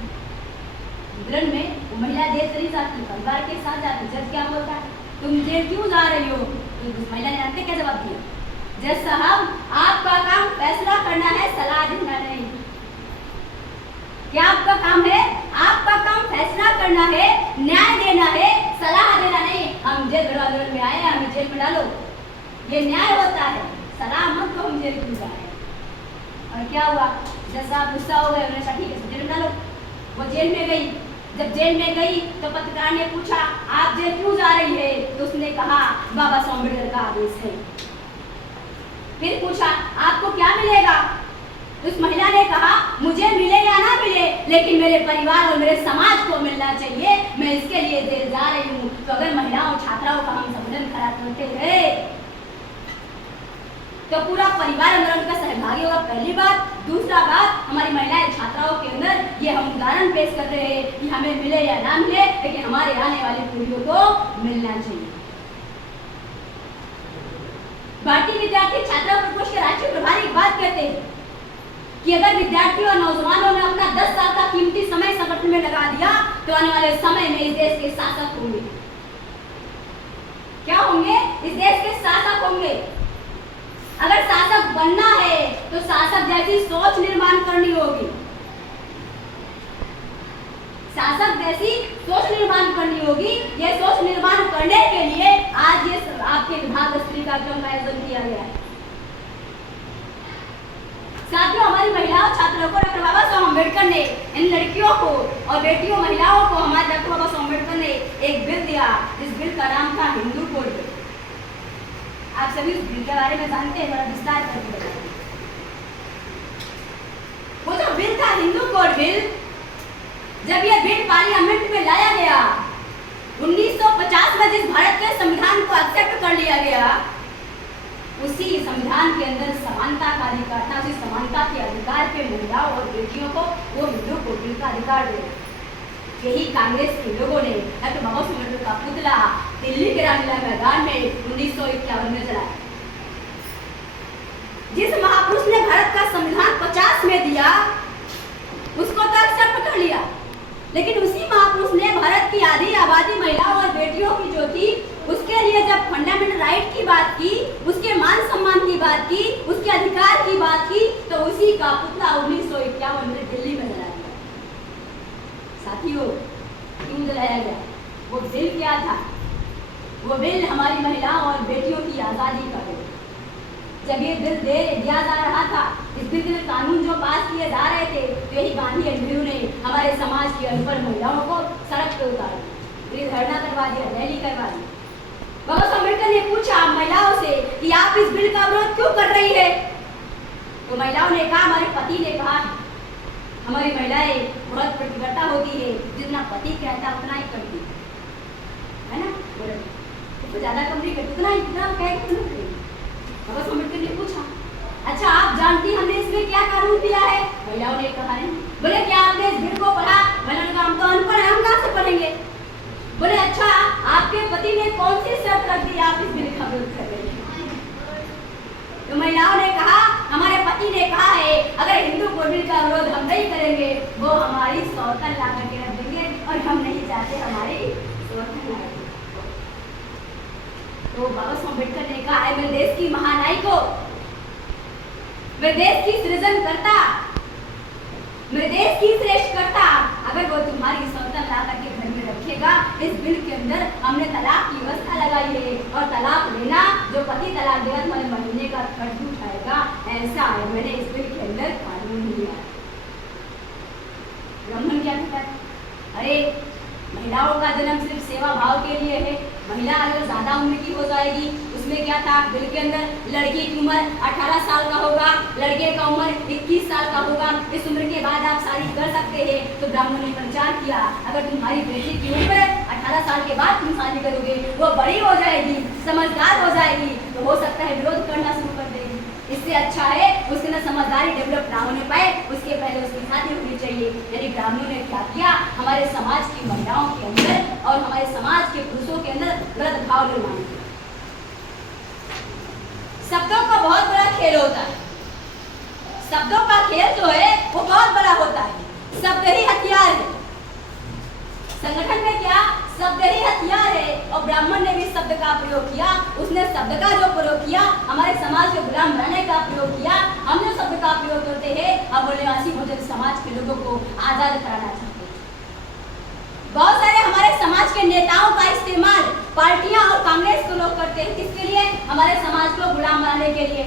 विवरण में वो महिला जेल चली जाती, परिवार के साथ जाती। जज क्या बोलता है, तुम जेल क्यों जा रही हो? तो उस महिला ने जानते क्या जवाब दिया, जज साहब आपका काम फैसला करना है, सलाह देना नहीं। क्या आपका काम है? आपका काम फैसला करना है, न्याय देना है, सलाह देना नहीं। हम जेल आंदोलन में आए, हमें जेल में डालो, ये न्याय होता है, सलाह मत दो हम जेल क्यों जा रहे हैं। और क्या हुआ, जज साहब गुस्सा हो गए, उन्होंने कहा ठीक है जेल में डालो। वो जेल में गई, जब जेल में गई तो पत्रकार ने पूछा आप जेल क्यों जा रही है? तो उसने कहा बाबा साहब अम्बेडकर का आदेश है। फिर पूछा आपको क्या मिलेगा? उस महिला ने कहा मुझे मिले या ना मिले लेकिन मेरे परिवार और मेरे समाज को मिलना चाहिए, मैं इसके लिए जेल जा रही हूँ। तो अगर महिलाओं छात्राओं का हम संबोधन करा करते हैं तो पूरा परिवार आंदोलन का सहभागी होगा, पहली बात। दूसरा बात, हमारी महिलाएं छात्राओं के अंदर ये हम उदाहरण पेश कर रहे हैं कि हमें मिले या ना मिले लेकिन हमारे आने वाली पीढ़ियों को मिलना चाहिए। भारतीय विद्यार्थी छात्रा प्रकोष्ठ के राष्ट्रीय प्रभारी एक बात कहते हैं कि अगर विद्यार्थियों और नौजवानों ने अपना 10 साल का कीमती समय संगठन में लगा दिया तो आने वाले समय में इस देश के शासक होंगे। क्या होंगे? इस देश के शासक होंगे। अगर शासक बनना है तो शासक जैसी सोच निर्माण करनी होगी, शासक जैसी सोच निर्माण करनी होगी। ये सोच निर्माण करने के लिए आज ये आपके विभाग स्तरीय कार्यक्रम का आयोजन किया गया है। साथियों, हमारी महिलाओं छात्रों को डॉक्टर बाबा साहब अम्बेडकर ने, इन लड़कियों को और बेटियों महिलाओं को हमारे डॉक्टर बाबा साहब अम्बेडकर ने एक बिल दिया, जिस बिल का नाम था हिंदू कोड बिल। आप सभी उस बिल के बारे में जानते हैं, बड़ा विस्तार करके बताइए। वो जो बिल था हिंदू कोड बिल, जब यह बिल पार्लियामेंट में लाया गया 1950 में, जिस भारत के संविधान को एक्सेप्ट कर लिया गया, उसी संविधान के अंदर समानता का अधिकार था। उसी समानता के अधिकार पे महिलाओं और बेटियों को वो हिंदू कोड बिल का अधिकार दे। यही कांग्रेस के लोगों ने डॉक्टर बाबा साहब अम्बेडकर का पुतला दिल्ली के रामलीला मैदान में 1951 में जलाया। जिस महापुरुष ने भारत का संविधान 50 में दिया उसको तो एक्सेप्ट कर लिया, लेकिन उसी महापुरुष ने भारत की आधी आबादी महिलाओं और बेटियों की जो थी उसके लिए जब फंडामेंटल राइट की बात की, उसके मान सम्मान की बात की, उसके अधिकार की बात की, तो उसी का पुतला 1951 में दिल्ली में जलाया गया। साथियों, क्यों जलाया गया? वो बिल क्या था? वो बिल हमारी महिलाओं और बेटियों की आज़ादी का बिल। जब ये बिल दिया जा रहा था, इस बिल के कानून जो पास किए जा रहे थे, तो यही गांधी और नेहरू ने हमारे समाज की अनपढ़ महिलाओं को सड़क पर उतार दिया, धरना करवा दिया, रैली करवा दी। बाबा साहब अम्बेडकर ने पूछा महिलाओं से कि आप इस बिल का विरोध क्यों कर रही है? तो महिलाओं ने कहा, हमारे पति ने कहा। हमारी महिलाएं बहुत प्रतिबद्धता होती है, जितना पति कहता उतना ही करती है ना, तो ज्यादा कम नहीं करती, उतना ही कह। बाबा साहब अम्बेडकर ने पूछा, अच्छा आप जानती हमने इसमें क्या कानून दिया है? महिलाओं ने कहा नहीं। बोले क्या आपने इस बिल को पढ़ा? महिलाओं ने कहा हम तो अनपढ़ हैं, हम कहाँ से पढ़ेंगे। बोले अच्छा आपके पति ने कौन सी शर्त रख दी आप इस बिल का विरोध कर रहे हैं? तो महिलाओं ने कहा, हमारे पति ने कहा है अगर हिंदू कोड बिल का विरोध हम नहीं करेंगे वो हमारी सौतन ला करके रख देंगे और हम नहीं चाहते हमारी सौतन ला। तो बाबा साहब अम्बेडकर ने कहा है मेरे देश की महानाई को, मेरे देश की सृजन करता, मेरे देश की श्रेष्ठ करता, अगर वो तुम्हारी सौतन ला करके घर में रखेगा। इस बिल के अंदर हमने तलाक की व्यवस्था लगाई है और तलाक लेना, जो पति तलाक देगा तुम्हारे महीने का खर्च उठाएगा, ऐसा है मैंने इस बिल के अंदर कानून दिया। ब्राह्मण क्या कहता है? अरे महिलाओं का जन्म सिर्फ सेवा भाव के लिए है, महिला अगर ज्यादा उम्र की हो जाएगी उसमें क्या था बिल के अंदर, लड़की की उम्र 18 साल का होगा, लड़के का उम्र 21 साल का होगा। इस उम्र के बाद आप शादी कर सकते हैं। तो ब्राह्मणों ने प्रचार किया, अगर तुम्हारी बेटी की उम्र 18 साल के बाद तुम शादी करोगे, वो बड़ी हो जाएगी, समझदार हो जाएगी, तो हो सकता है विरोध करना शुरू कर देगी। इससे अच्छा है उसके अंदर समझदारी डेवलप ना होने पाए, उसके पहले उसकी शादी होनी चाहिए। यानी ब्राह्मणों ने क्या किया, हमारे समाज की महिलाओं के अंदर और हमारे समाज के पुरुषों के अंदर गलत भाव निर्माण किया। शब्दों का बहुत बड़ा खेल होता है, शब्दों का खेल जो है वो बहुत बड़ा होता है। शब्द ही हथियार है, संगठन में क्या शब्द ही हथियार है। और ब्राह्मण ने भी शब्द का प्रयोग किया, उसने शब्द का जो प्रयोग किया हमारे समाज को गुलाम बनाने का प्रयोग किया। हम जो शब्द का प्रयोग करते हैं, अब मूल्यवासी बहुजन समाज के लोगों को आजाद कराना चाहते हैं। बहुत सारे हमारे समाज के नेताओं का इस्तेमाल पार्टियां और कांग्रेस को लोग करते हैं, किसके लिए, हमारे समाज को गुलाम बनाने के लिए।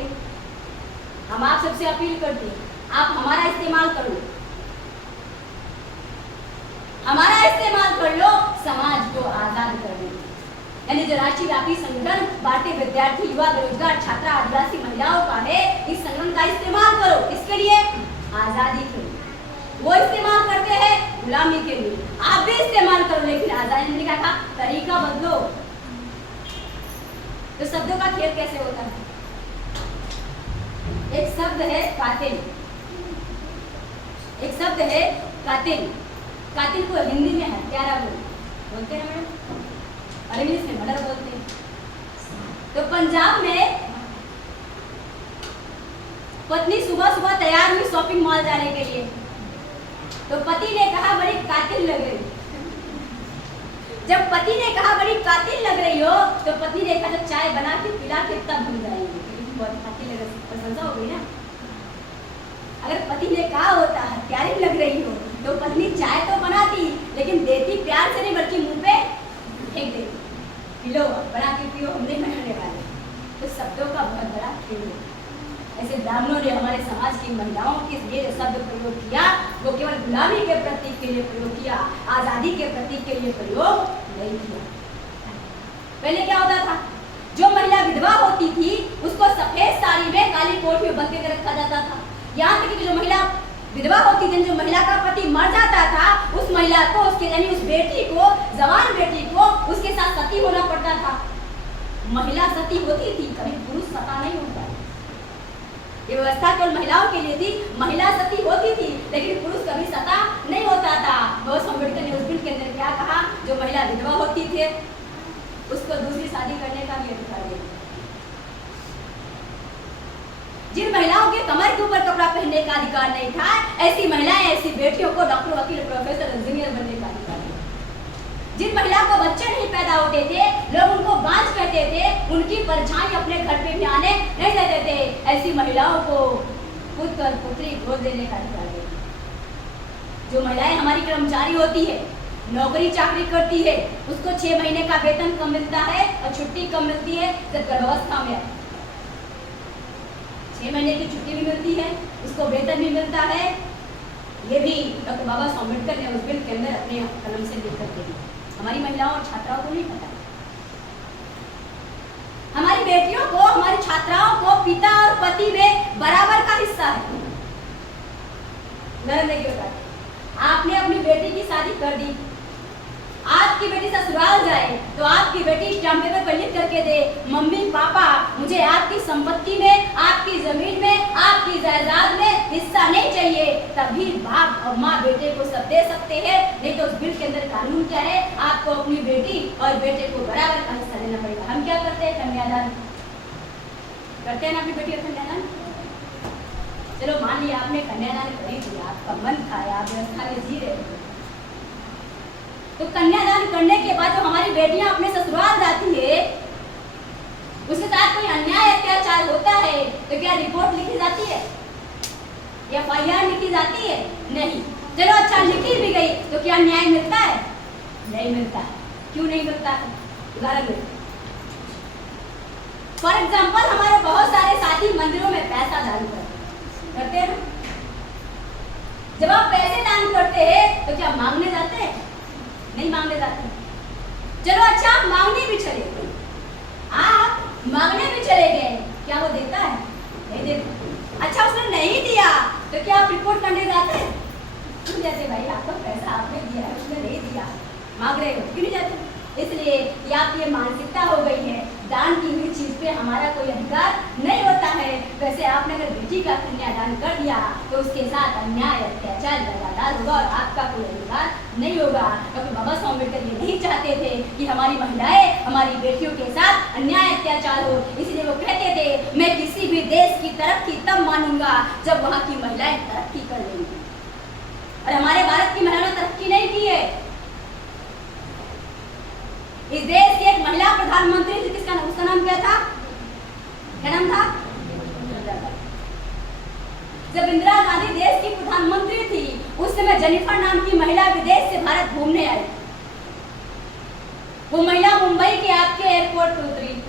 हम आप सबसे अपील करते हैं, आप हमारा इस्तेमाल कर लो, हमारा इस्तेमाल कर लो समाज को आजाद करने। यानी जो राष्ट्रीय व्यापी संगठन भारतीय विद्यार्थी युवा बेरोजगार छात्रा आदिवासी महिलाओं का है, इस संगठन का इस्तेमाल करो, इसके लिए आजादी के लिए। वो इस्तेमाल करते हैं गुलामी के लिए, आप भी इस्तेमाल करो, लेकिन आजादी ने कहा तरीका बदलो। तो शब्दों का खेल कैसे होता है। एक शब्द है कातिल, एक शब्द है कातिल। कातिल को हिंदी में हत्यारा बोलते हैं मैडम, और इंग्लिश में मर्डर बोलते हैं। तो पंजाब में पत्नी सुबह सुबह तैयार हुई शॉपिंग मॉल जाने के लिए, तो पति ने कहा बड़ी कातिल लग रही। जब पति ने कहा बड़ी कातिल लग रही हो, तो पत्नी ने कहा जब चाय बना के पिला के तब भूल जाएंगे, बहुत कातिल लग रही, प्रशंसा हो गई ना। अगर पति ने कहा होता हत्यारी लग रही हो, तो पत्नी चाय तो बनाती, लेकिन देती प्यार से नहीं, बल्कि मुंह पे फेंक देती, पिलो बना के पियो, हम नहीं बनाने वाले। तो शब्दों का बहुत बड़ा खेल है। ऐसे ब्राह्मणों ने हमारे समाज की महिलाओं के लिए जो शब्द प्रयोग किया, वो केवल गुलामी के प्रतीक के लिए प्रयोग किया, आजादी के प्रतीक के लिए प्रयोग नहीं किया। पहले क्या होता था, जो महिला विधवा होती थी उसको सफेद साड़ी में काली कोट में बंद करके रखा जाता था। यहाँ तक कि जो महिला विधवा होती थी, जो महिला का पति मर जाता था, उस महिला को, उसके यानी उस बेटी को, जवान बेटी को उसके साथ सती होना पड़ता था। महिला सती होती थी, कभी पुरुष सता नहीं होता। ये व्यवस्था केवल महिलाओं के लिए थी, महिला सती होती थी, लेकिन पुरुष कभी सता नहीं होता था। बहुत अम्बेडकर ने उस बिल के अंदर क्या कहा, जो महिला विधवा होती थे उसको दूसरी शादी करने का भी अधिकार दिया। जिन महिलाओं के कमर के ऊपर कपड़ा पहनने का अधिकार नहीं था, ऐसी महिलाएं, ऐसी बेटियों को डॉक्टर, वकील, प्रोफेसर, इंजीनियर बनने का अधिकार दिया। जिन महिला को बच्चे नहीं पैदा होते थे, लोग उनको बांझ कहते थे, उनकी परछाई अपने घर पे भी आने नहीं देते थे, ऐसी महिलाओं को पुत्र और पुत्री गोद देने का अधिकार दिया। जो महिलाएं हमारी कर्मचारी होती है, नौकरी चाकरी करती है, उसको 6 महीने का वेतन कम मिलता है और छुट्टी कम मिलती है जब गर्भावस्था में। 6 महीने की छुट्टी भी मिलती है, उसको वेतन भी मिलता है। ये भी डॉक्टर बाबा साहब अम्बेडकर ने उस बिल के अंदर अपने कलम से लिख करके दी। हमारी महिलाओं और छात्राओं को नहीं पता। हमारी बेटियों को, हमारी छात्राओं को पिता और पति में बराबर का हिस्सा है। उदाहरण देखिए, आपने अपनी बेटी की शादी कर दी, आपकी बेटी ससुराल जाए तो आपकी बेटी स्टाम्प पेपर पर लिख करके दे, मम्मी पापा मुझे आपकी संपत्ति में, आपकी जमीन में, आपकी जायदाद में हिस्सा नहीं चाहिए, तभी बाप और माँ बेटे को सब दे सकते हैं। नहीं तो उस बिल के अंदर कानून क्या है, आपको अपनी बेटी और बेटे को बराबर का हिस्सा देना पड़ेगा। हम क्या करते हैं, कन्यादान करते हैं ना अपनी बेटी का कन्यादान। चलो मान लिया आपने कन्यादान कर दिया, आपका मन था, आप व्यवस्था में जी रहे हो, तो कन्यादान करने के बाद जो हमारी बेटियां अपने ससुराल जाती है, उसके साथ कोई अन्याय अत्याचार होता है तो क्या रिपोर्ट लिखी जाती है, FIR लिखी जाती है? नहीं। चलो अच्छा लिखी भी गई तो क्या न्याय मिलता है? नहीं मिलता है। क्यों नहीं मिलता है? उदाहरण दे, फॉर एग्जाम्पल हमारे बहुत सारे साथी मंदिरों में पैसा दान करते हैं ना। जब आप पैसे दान करते हैं तो क्या मांगने जाते हैं? नहीं मांगने जाते। चलो अच्छा, मांगने भी चले, आप मांगने भी चले गए, क्या वो देता है? नहीं देता। अच्छा उसने नहीं दिया तो क्या आप रिपोर्ट करने जाते हैं? क्यों जाते भाई? आपका पैसा आपने दिया है, उसने नहीं दिया, मांग रहे हो, क्यों नहीं जाते? इसलिए कि आपकी ये मानसिकता हो गई है, दान की हुई चीज पे हमारा कोई अधिकार नहीं होता है। वैसे आपने अगर बेटी का कन्यादान कर दिया तो उसके साथ अन्याय अत्याचार लगातार होगा और आपका कोई अधिकार नहीं होगा, क्योंकि बाबा साहब अम्बेडकर ये नहीं चाहते थे कि हमारी महिलाएं, हमारी बेटियों के साथ अन्याय अत्याचार हो। इसलिए वो कहते थे मैं किसी भी देश की तरक्की तब मानूंगा जब वहाँ की महिलाएं तरक्की कर लेंगी। और हमारे भारत की महिलाओं ने तरक्की नहीं की है। इस देश की एक महिला प्रधानमंत्री थी, किसका नाम, उसका नाम क्या था? क्या नाम था? जब इंदिरा गांधी देश की प्रधानमंत्री थी उस समय जेनिफर नाम की महिला विदेश से भारत घूमने आई। वो महिला मुंबई के आपके एयरपोर्ट पर उतरी।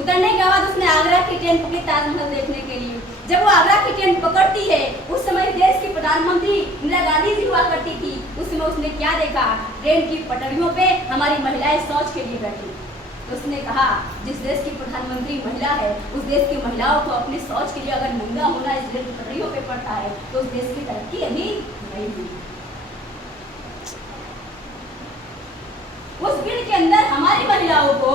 उतरने के बाद उसने आगरा की ट्रेन पकड़ी ताजमहल देखने के लिए। जब वो आगरा की ट्रेन पकड़ती है उस समय देश की प्रधानमंत्री इंदिरा गांधी जी हुआ करती थी। उस समय उसने क्या देखा? ट्रेन की पटरियों पे हमारी महिलाएं शौच के लिए बैठी। तो उसने कहा जिस देश की प्रधानमंत्री महिला है उस देश की महिलाओं को अपने शौच के लिए अगर नंगा होना इस रेल की पटरियों पे पड़ता है तो उस देश की तरक्की अभी नहीं हुई। उस बिल के अंदर हमारी महिलाओं को,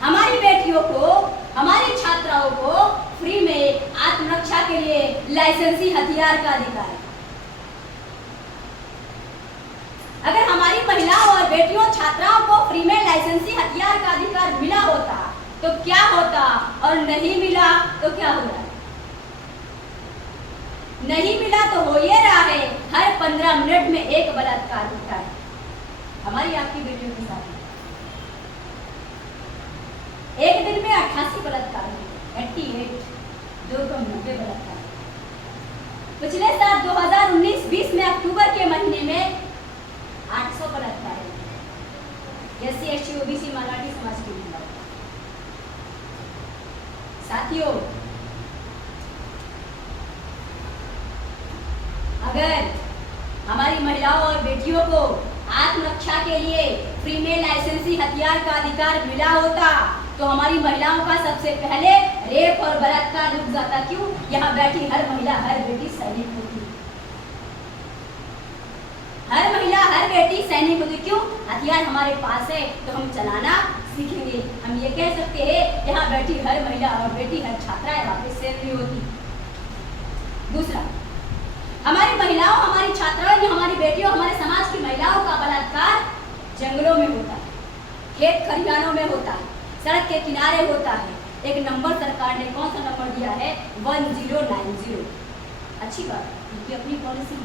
हमारी बेटियों को, हमारी छात्राओं को फ्री में आत्मरक्षा के लिए लाइसेंसी हथियार का अधिकार है। अगर हमारी महिलाओं और बेटियों छात्राओं को फ्री में लाइसेंसी हथियार का अधिकार मिला होता तो क्या होता, और नहीं मिला तो क्या हो रहा है? नहीं मिला तो हो ये रहा है हर 15 मिनट में एक बलात्कार होता है हमारी आपकी बेटियों के साथ। एक दिन में 88 बलात्कार हुए, 88, 290 बलात्कार। पिछले साल 2019-20 में अक्टूबर के महीने में 800 बलात्कार हुए SC ST OBC मराठी समाज की महिलाओं। साथियों, अगर हमारी महिलाओं और बेटियों को आत्मरक्षा के लिए फ्री में लाइसेंसी हथियार का अधिकार मिला होता तो हमारी महिलाओं का सबसे पहले रेप और बलात्कार रुक जाता। क्यों? यहाँ बैठी हर महिला, हर बेटी सैनिक होती। हर महिला, हर बेटी सैनिक होती। क्यों? हथियार हमारे पास है तो हम चलाना सीखेंगे। हम ये कह सकते हैं यहाँ बैठी हर महिला और बेटी, हर छात्रा यहाँ पे सैनिक होती। दूसरा, हमारी महिलाओं, हमारी छात्राओं, हमारी बेटियों, हमारे समाज की महिलाओं का बलात्कार जंगलों में होता है, खेत खलिहानों में होता है, सड़क के किनारे होता है। एक नंबर सरकार ने कौन सा नंबर दिया है? 1090। अच्छी बात, उनकी अपनी पॉलिसी।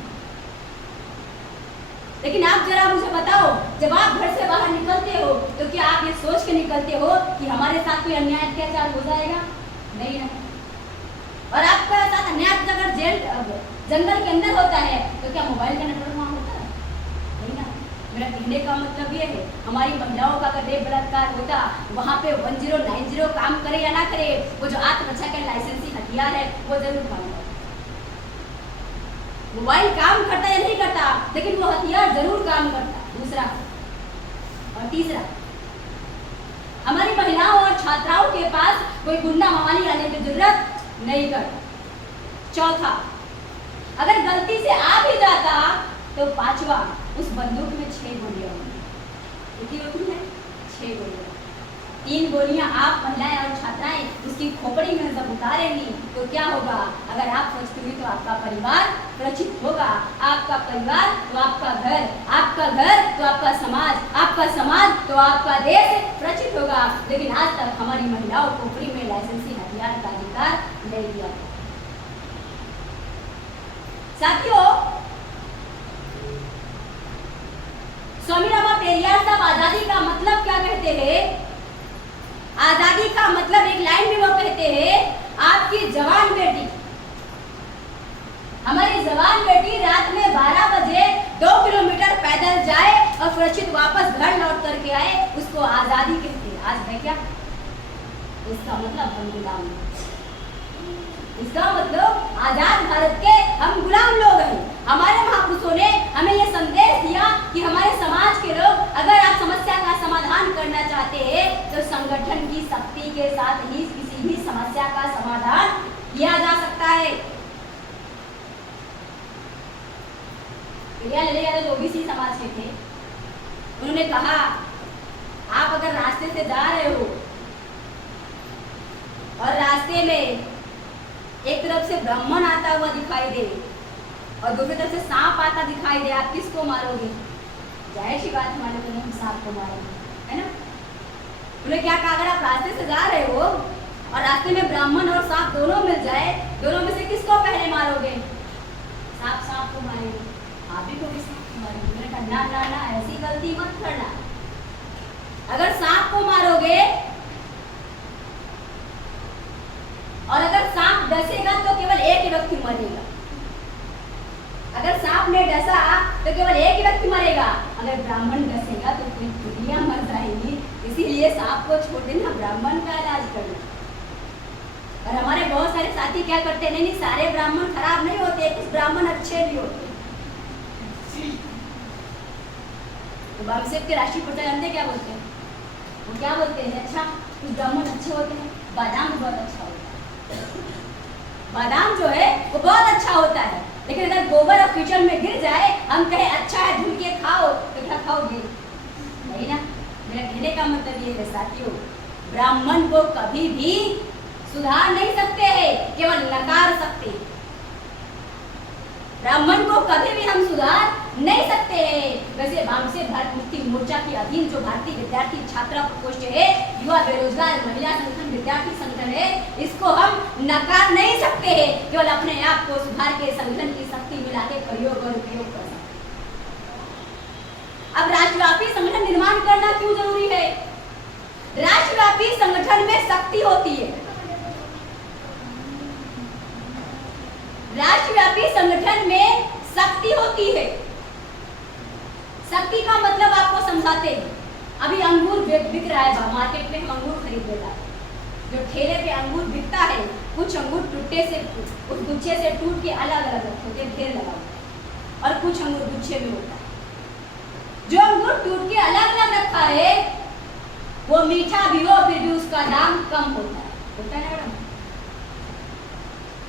लेकिन आप जरा मुझे बताओ, जब आप घर से बाहर निकलते हो तो क्या आप ये सोच के निकलते हो कि हमारे साथ कोई अन्याय अत्याचार हो जाएगा? नहीं ना। और आपका साथ अन्याय अगर जेल जंगल के अंदर होता है तो क्या मोबाइल का नेटवर्क वहाँ होता है? नहीं ना। मेरा कहने का मतलब ये है हमारी महिलाओं का अगर रेप बलात्कार होता वहाँ पे 1090 काम करे या ना करे, वो जो आत्मरक्षा का लाइसेंसी हथियार है वो जरूर काम करता। मोबाइल काम करता या नहीं करता लेकिन वो हथियार जरूर काम करता। दूसरा और तीसरा, हमारी महिलाओं और छात्राओं के पास कोई गुंडा मवाली आने की जरूरत नहीं करता। चौथा, अगर गलती से आ भी जाता तो पांचवा, उस बंदूक में 6 गोलियां होंगी। कितनी होती है? 6 गोलियां। 3 गोलियां आप महिलाएं और छात्राएं उसकी खोपड़ी में जब उतारेंगी तो क्या होगा? अगर आप सोचते हुए तो आपका परिवार सुरक्षित होगा, आपका परिवार तो आपका घर, आपका घर तो आपका समाज, आपका समाज तो आपका देश सुरक्षित होगा। लेकिन आज तक हमारी महिलाओं को फ्री में लाइसेंसी हथियार का अधिकार नहीं दिया। साथियों, स्वामी रामा पेरियार साहब आजादी का मतलब क्या कहते हैं? आजादी का मतलब एक लाइन में वो कहते हैं, आपकी जवान बेटी, हमारी जवान बेटी रात में 12 बजे 2 किलोमीटर पैदल जाए और सुरक्षित वापस घर लौट करके आए, उसको आजादी कहते हैं। आज है क्या? इसका मतलब हम गुलाम। इसका मतलब आजाद भारत के हम गुलाम लोग हैं। हमारे महापुरुषों ने हमें ये संदेश दिया कि हमारे समाज के लोग, अगर आप समस्या का समाधान करना चाहते हैं तो संगठन की शक्ति के साथ ही किसी भी समस्या का समाधान किया जा सकता है। जो ओबीसी समाज के थे, उन्होंने कहा आप अगर रास्ते से जा रहे हो और रास्ते में एक तरफ से ब्राह्मण आता हुआ दिखाई दे और दूसरी तरफ से सांप आता दिखाई दे, आप किसको मारोगे? जाहिर सी बात हमारे तो नहीं, सांप को मारोगे, है ना। उन्होंने क्या कहा, अगर आप रास्ते से जा रहे हो और रास्ते में ब्राह्मण और सांप दोनों मिल जाए, दोनों में से किसको पहले मारोगे? सांप को मारेंगे, आप भी को सांप को मारेंगे। मैंने कहा ना ना ना, ऐसी गलती मत करना। अगर सांप को मारोगे और अगर सांप डसेगा तो केवल एक ही व्यक्ति मरेगा। अगर सांप ने डसा तो केवल एक ही व्यक्ति मरेगा, अगर ब्राह्मण डसेगा तो पूरी दुनिया मर जाएगी। इसीलिए सांप को छोड़ देना, ब्राह्मण का इलाज करना। और हमारे बहुत सारे साथी क्या करते हैं, नहीं सारे ब्राह्मण खराब नहीं होते, कुछ ब्राह्मण अच्छे भी होते। तो बामसेब के राष्ट्रीय प्रवक्ता जानते क्या बोलते हैं? वो क्या बोलते हैं, अच्छा कुछ ब्राह्मण अच्छे होते हैं, बादाम बहुत अच्छा होता है। बादाम जो है वो बहुत अच्छा होता है, लेकिन अगर गोबर और कीचड़ में गिर जाए, हम कहे अच्छा है धुल के खाओ, तो क्या खाओगे? नहीं ना। मेरा कहने का मतलब ये है साथियों, ब्राह्मण को कभी भी सुधार नहीं सकते हैं, केवल नकार सकते हैं। ब्राह्मण को कभी भी हम सुधार नहीं सकते हैं। वैसे बामसेब भारत मुक्ति मोर्चा के अधीन जो भारतीय विद्यार्थी छात्रा प्रकोष्ठ है, युवा बेरोजगार महिला संगठन विद्यार्थी संगठन है, इसको हम नकार नहीं सकते हैं, केवल अपने आप को सुधार के संगठन की शक्ति मिला के प्रयोग और उपयोग कर सकते। अब राष्ट्रव्यापी संगठन निर्माण करना क्यों जरूरी है? राष्ट्रव्यापी संगठन में शक्ति होती है। राष्ट्रव्यापी संगठन में शक्ति होती है। शक्ति का मतलब आपको समझाते हैं। अभी अंगूर बिक रहा है मार्केट में, हम अंगूर खरीद लेता है। जो ठेले पे अंगूर बिकता है, कुछ अंगूर टूटे से उस गुच्छे से टूट के अलग अलग होते हैं, ढेर लगा होता है, और कुछ अंगूर गुच्छे में होता है। जो अंगूर टूट के अलग अलग रखा है वो मीठा भी हो फिर भी उसका दाम कम होता है ना मैडम।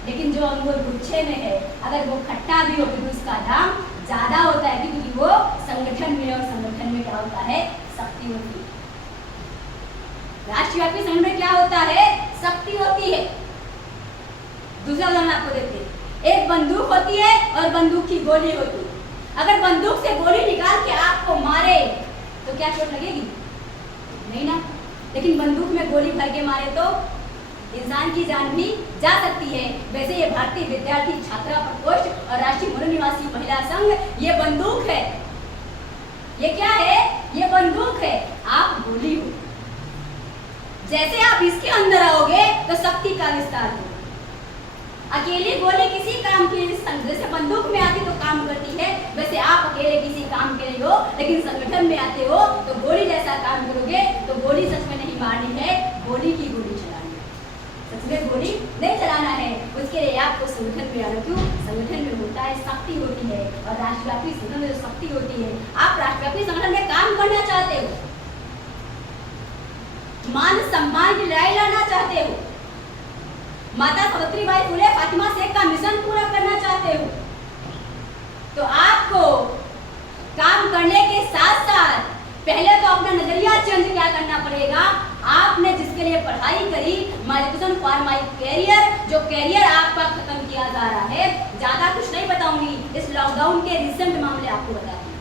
लेकिन जो अंगूर गुच्छे में है, अगर वो खट्टा भी हो फिर उसका दाम ज्यादा होता है, क्योंकि वो संगठन में, और संगठन में क्या होता है, शक्ति होती है। राष्ट्रव्यापी संगठन में क्या होता है, शक्ति होती है। दूसरा उदाहरण आपको देते हैं, एक बंदूक होती है और बंदूक की गोली होती है। अगर बंदूक से गोली निकाल के आपको मारे तो क्या चोट लगेगी? नहीं ना। लेकिन बंदूक में गोली भर के मारे तो इंसान की जान भी जा सकती है। वैसे ये भारतीय विद्यार्थी छात्रा प्रकोष्ठ और राष्ट्रीय मूल निवासी महिला संघ ये बंदूक है। ये क्या है? ये बंदूक है। आप गोली हो, जैसे आप इसके अंदर आओगे तो शक्ति का विस्तार होगा। अकेली गोली किसी काम की, जैसे बंदूक में आती तो काम करती है, वैसे आप अकेले किसी काम के लिए हो, लेकिन संगठन में आते हो तो गोली जैसा काम करोगे। तो गोली सच में नहीं मारनी है, गोली की गोली चलानी है। सच में गोली नहीं चलाना है, उसके लिए आपको संगठन में आना। क्यों? संगठन में होता है शक्ति होती है, और राष्ट्रव्यापी संगठन में जो शक्ति होती है, आप राष्ट्रव्यापी संगठन में काम करना चाहते हो, मान सम्मान की लड़ाई लड़ना चाहते हो, माता सावित्रीबाई फुले फातिमा शेख का मिशन पूरा करना चाहते हो, तो आपको काम करने के साथ साथ पहले तो अपना नजरिया चेंज क्या करना पड़ेगा। आपने जिसके लिए पढ़ाई करी, my education for my career, जो कैरियर आपका खत्म किया जा रहा है, ज्यादा कुछ नहीं बताऊंगी, इस लॉकडाउन के रिसेंट मामले आपको बताती हूँ।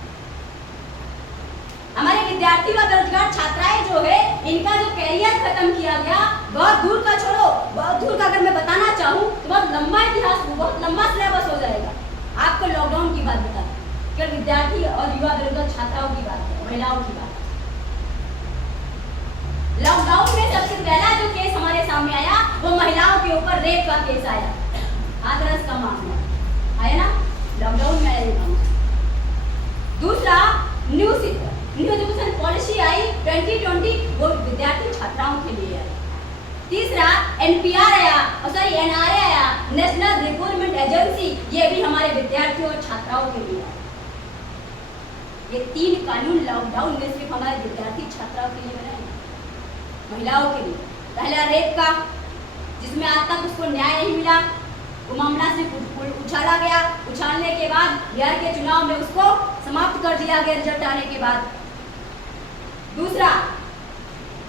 हमारे विद्यार्थी व बेरोजगार छात्राएं जो है, इनका जो कैरियर खत्म किया गया, बहुत दूर का छोड़ो, बहुत दूर का अगर मैं बताना चाहूँ तो बहुत लंबा इतिहास, बहुत लंबा सिलेबस हो जाएगा। आपको लॉकडाउन की बात बता, केवल विद्यार्थी और युवा बेरोजगार छात्राओं की बात है, महिलाओं की बात। लॉकडाउन में सबसे पहला जो केस हमारे सामने आया वो महिलाओं के ऊपर रेप का केस आया, हाथरस का मामला आया ना, लॉकडाउन में आया मामला। दूसरा न्यू एजुकेशन पॉलिसी आई 2020, वो विद्यार्थी छात्राओं के लिए आई। तीसरा एनपीआर आया, और सॉरी एनआरए आया, नेशनल रिक्रूटमेंट एजेंसी, ये भी हमारे विद्यार्थियों और छात्राओं के लिए। ये 3 कानून लॉकडाउन में सिर्फ हमारे विद्यार्थी छात्राओं के लिए बनाए, महिलाओं के लिए। पहला रेप का, जिसमें आज तक उसको न्याय नहीं मिला, वो मामला सिर्फ उछाला गया, उछालने के बाद बिहार के चुनाव में उसको समाप्त कर दिया गया रिजल्ट आने के बाद। दूसरा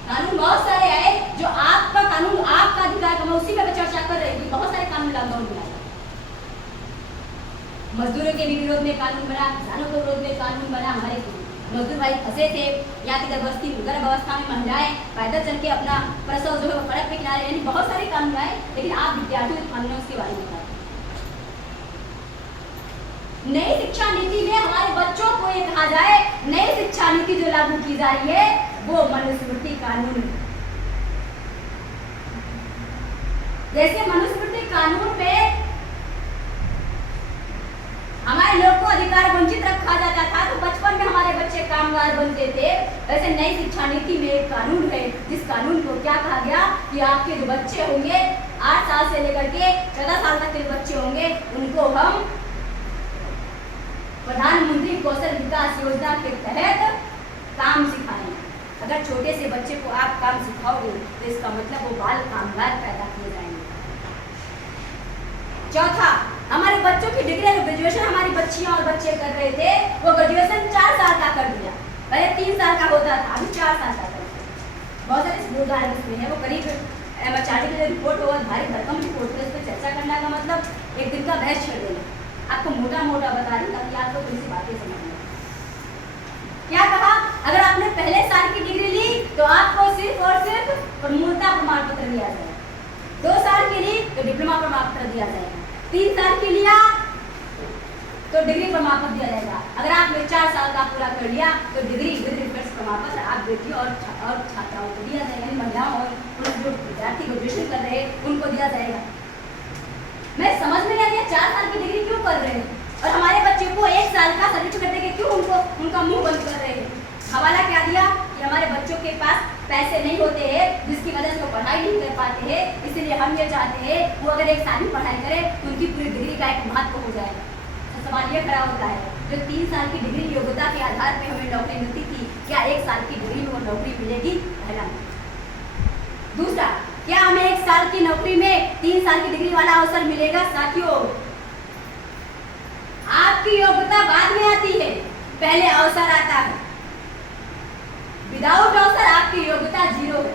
कानून बहुत सारे आए, जो आपका कानून, आपका अधिकार, मैं उसी पर चर्चा कर रही थी। बहुत सारे कानून लॉकडाउन में आए, मजदूरों के भी विरोध में कानून बना, किसानों के विरोध में कानून बना। हमारे मजदूर भाई फंसे थे, यहाँ की गर्भ अवस्था में महिलाएं पैदल चल के अपना प्रसव जो है वो सड़क पे किनारे, यानी बहुत सारे कानून आए। लेकिन आप विद्यार्थियों के कानून उसके बारे में बताएं। नई शिक्षा नीति में हमारे बच्चों को ये कहा जाए, नई शिक्षा नीति जो लागू की जा रही है वो मनुस्मृति कानून। जैसे मनुस्मृति कानून में हमारे लोग को अधिकार वंचित रखा जाता था, तो बचपन में हमारे बच्चे कामगार बनते थे, वैसे नई शिक्षा नीति में एक कानून है, जिस कानून को क्या कहा गया कि आपके जो बच्चे होंगे 8 साल से लेकर के 14 साल तक के बच्चे होंगे, उनको हम प्रधानमंत्री कौशल विकास योजना के तहत काम सिखाएंगे। अगर छोटे से बच्चे को आप काम सिखाओगे तो इसका मतलब वो बाल कामगार पैदा किए जाएंगे। चौथा, हमारे बच्चों की डिग्री, ग्रेजुएशन हमारी बच्चियां और बच्चे कर रहे थे, वो ग्रेजुएशन 4 साल का कर दिया। पहले 3 साल का होता था, अभी 4 साल का कर दिया। बहुत सारे उदाहरण इसमें है। वो करीब MHRD की रिपोर्ट होगा, भारी भरकम रिपोर्ट है, उस पर चर्चा करने का मतलब एक दिन का बहस छेड़ देना। आपको मोटा मोटा बता रही ताकि आपको थोड़ी सी बातें समझ में। क्या कहा, अगर आपने पहले साल की डिग्री ली तो आपको सिर्फ और सिर्फ प्रमूलता प्रमाण पत्र दिया जाएगा। 2 साल की ली तो डिप्लोमा प्रमाण पत्र दिया जाएगा। 3 साल की लिया तो डिग्री प्रमाण पत्र दिया जाएगा। अगर आपने 4 साल का पूरा कर लिया तो डिग्री प्रमाण पत्र आप बेटियों और छात्राओं को दिया जाएगा, महिलाओं और जो विद्यार्थी ग्रेजुएशन कर रहे हैं उनको दिया जाएगा। मैं समझ में नहीं आती 4 साल की डिग्री क्यों कर रहे हैं और हमारे बच्चे को 1 साल का सर्टिफिकेट देके क्यों उनका मुंह बंद कर रहे हैं। हवाला क्या दिया कि हमारे बच्चों के पास पैसे नहीं होते हैं, जिसकी वजह से वो पढ़ाई नहीं कर पाते हैं, इसलिए हम ये चाहते हैं वो अगर 1 साल की पढ़ाई करे तो उनकी पूरी डिग्री का एक महत्व हो जाएगा। तो सवाल ये खड़ा होता है, जो 3 साल की डिग्री योग्यता के आधार पर हमें नौकरी मिलती थी, क्या 1 साल की डिग्री में वो नौकरी मिलेगी? पहला। दूसरा, क्या हमें 1 साल की नौकरी में 3 साल की डिग्री वाला अवसर मिलेगा? साथियों, आपकी योग्यता बाद में आती है, पहले अवसर आता है। विदाउट अवसर आपकी योग्यता 0 है।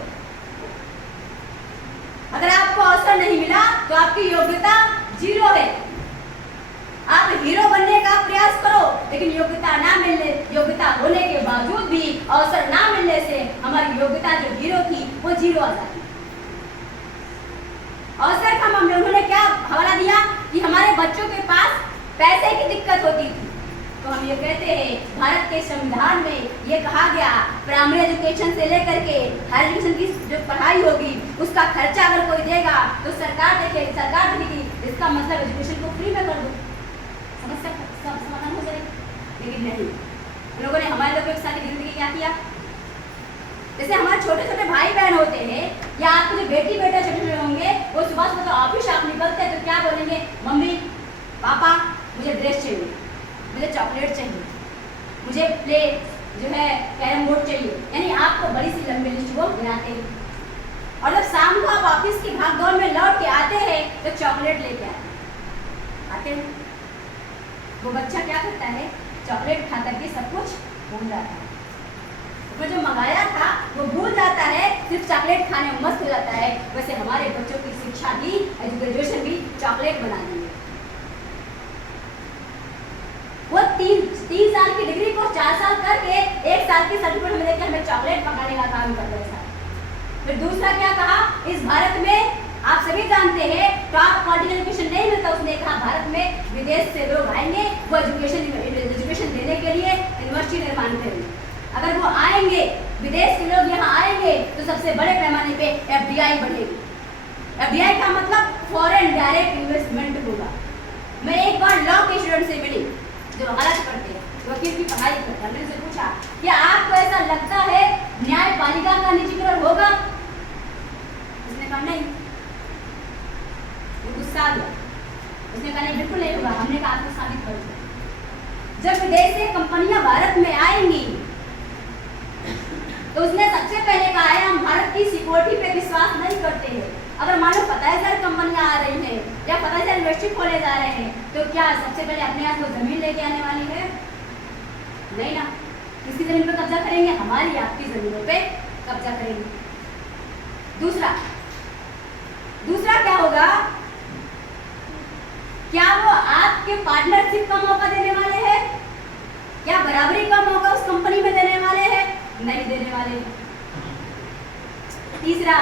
अगर आपको अवसर नहीं मिला तो आपकी योग्यता 0 है। आप हीरो बनने का प्रयास करो, लेकिन योग्यता ना मिलने, योग्यता होने के बावजूद भी अवसर ना मिलने से हमारी योग्यता जो 0 थी वो 0 आ जाती। अवसर का हम लोगों ने क्या हवाला दिया कि हमारे बच्चों के पास पैसे की दिक्कत होती थी, तो हम ये कहते हैं भारत के संविधान में ये कहा गया प्राइमरी एजुकेशन से लेकर के हायर एजुकेशन की जो पढ़ाई होगी उसका खर्चा अगर कोई देगा तो सरकार देगी, इसका मतलब एजुकेशन को फ्री में कर दो, समस्या समाधान हो जाएगी। लेकिन नहीं, लोगों ने हमारे लोगों के साथ जिंदगी क्या किया, जैसे हमारे छोटे छोटे भाई बहन होते हैं या आपके जो बेटी बेटा छोटे छोटे होंगे, वो सुबह सुबह तो ऑफिस आप निकलते हैं तो क्या बोलेंगे, मम्मी पापा मुझे ड्रेस चाहिए, मुझे चॉकलेट चाहिए, मुझे प्ले जो है कैरम बोर्ड चाहिए, यानी आपको बड़ी सी लंबी लिस्ट वो गिनाते हैं। और जब शाम को आप ऑफिस की भागदौड़ में लौट के आते हैं तो चॉकलेट लेके आते हैं। वो बच्चा क्या करता है, चॉकलेट खा करके सब कुछ भूल जाता है, वो जो मंगाया था वो भूल जाता है, सिर्फ चॉकलेट खाने में मस्त हो जाता है। वैसे हमारे बच्चों की शिक्षा भी, ग्रेजुएशन भी चॉकलेट बना दी है। वो 3 साल की डिग्री को 4 साल करके 1 साल की सर्टिफिकेट हमें देके हमें चॉकलेट पकाने का काम कर रहे हैं। फिर दूसरा क्या कहा, इस भारत में आप सभी जानते हैं टॉप क्वालिटी एजुकेशन नहीं मिलता। उसने कहा भारत में विदेश से लोग आएंगे, वो एजुकेशन देने के लिए यूनिवर्सिटी निर्माण करेंगे। अगर वो आएंगे, विदेश के लोग यहाँ आएंगे तो सबसे बड़े पैमाने पे FDI बढ़ेगी। FDI का मतलब फॉरेन डायरेक्ट इन्वेस्टमेंट होगा। मैं एक बार लॉ के स्टूडेंट से मिली जो वकालत पढ़ते हैं, वकील की पढ़ाई करते हैं, मैंने उनसे पूछा क्या आपको ऐसा लगता है न्यायपालिका का निजीकरण होगा? उसने कहा नहीं। वो गुस्सा आ गया, उसने कहा नहीं बिल्कुल नहीं होगा। हमने कहा आपको साबित कर दिया। जब विदेश से कंपनियां भारत में आएंगी तो उसने सबसे पहले कहा है हम भारत की सिक्योरिटी पे विश्वास नहीं करते हैं। अगर मान लो 50,000 कंपनियां आ रही हैं या 50,000 इंडस्ट्री खोले जा रहे हैं तो क्या सबसे पहले अपने हाथ में जमीन लेके आने वाली है? नहीं ना। किसकी जमीन पे कब्जा करेंगे? हमारी आपकी जमीनों पे कब्जा करेंगे। दूसरा क्या होगा? क्या वो आपके पार्टनरशिप का मौका देने वाले हैं? क्या बराबरी का मौका उस कंपनी में देने वाले हैं? नहीं देने वाले। तीसरा,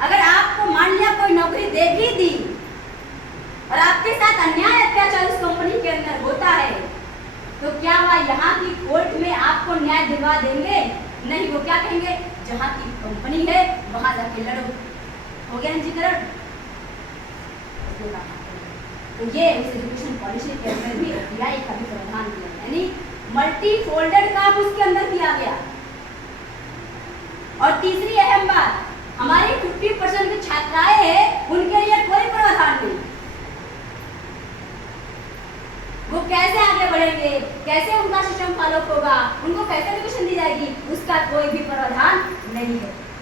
अगर आपको मान लिया कोई नौकरी दे भी दी और आपके साथ अन्याय अत्याचार उस कंपनी के अंदर होता है तो क्या वह यहाँ की कोर्ट में आपको न्याय दिलवा देंगे? नहीं, वो क्या कहेंगे जहाँ की कंपनी है वहां जाके लड़ो। हो गया निजीकरण। तो ये उस एजुकेशन पॉलिसी के अंदर भी एफडीआई का भी प्रावधान किया, यानी मल्टी फोल्डेड काम उसके अंदर किया गया। और तीसरी अहम बात, हमारी 50% की छात्राएं हैं उनके लिए कोई प्रावधान नहीं। वो कैसे आगे बढ़ेंगे, कैसे उनका सिस्टम फॉलो होगा, उनको कैसे एजुकेशन दी जाएगी, उसका कोई भी प्रावधान नहीं है।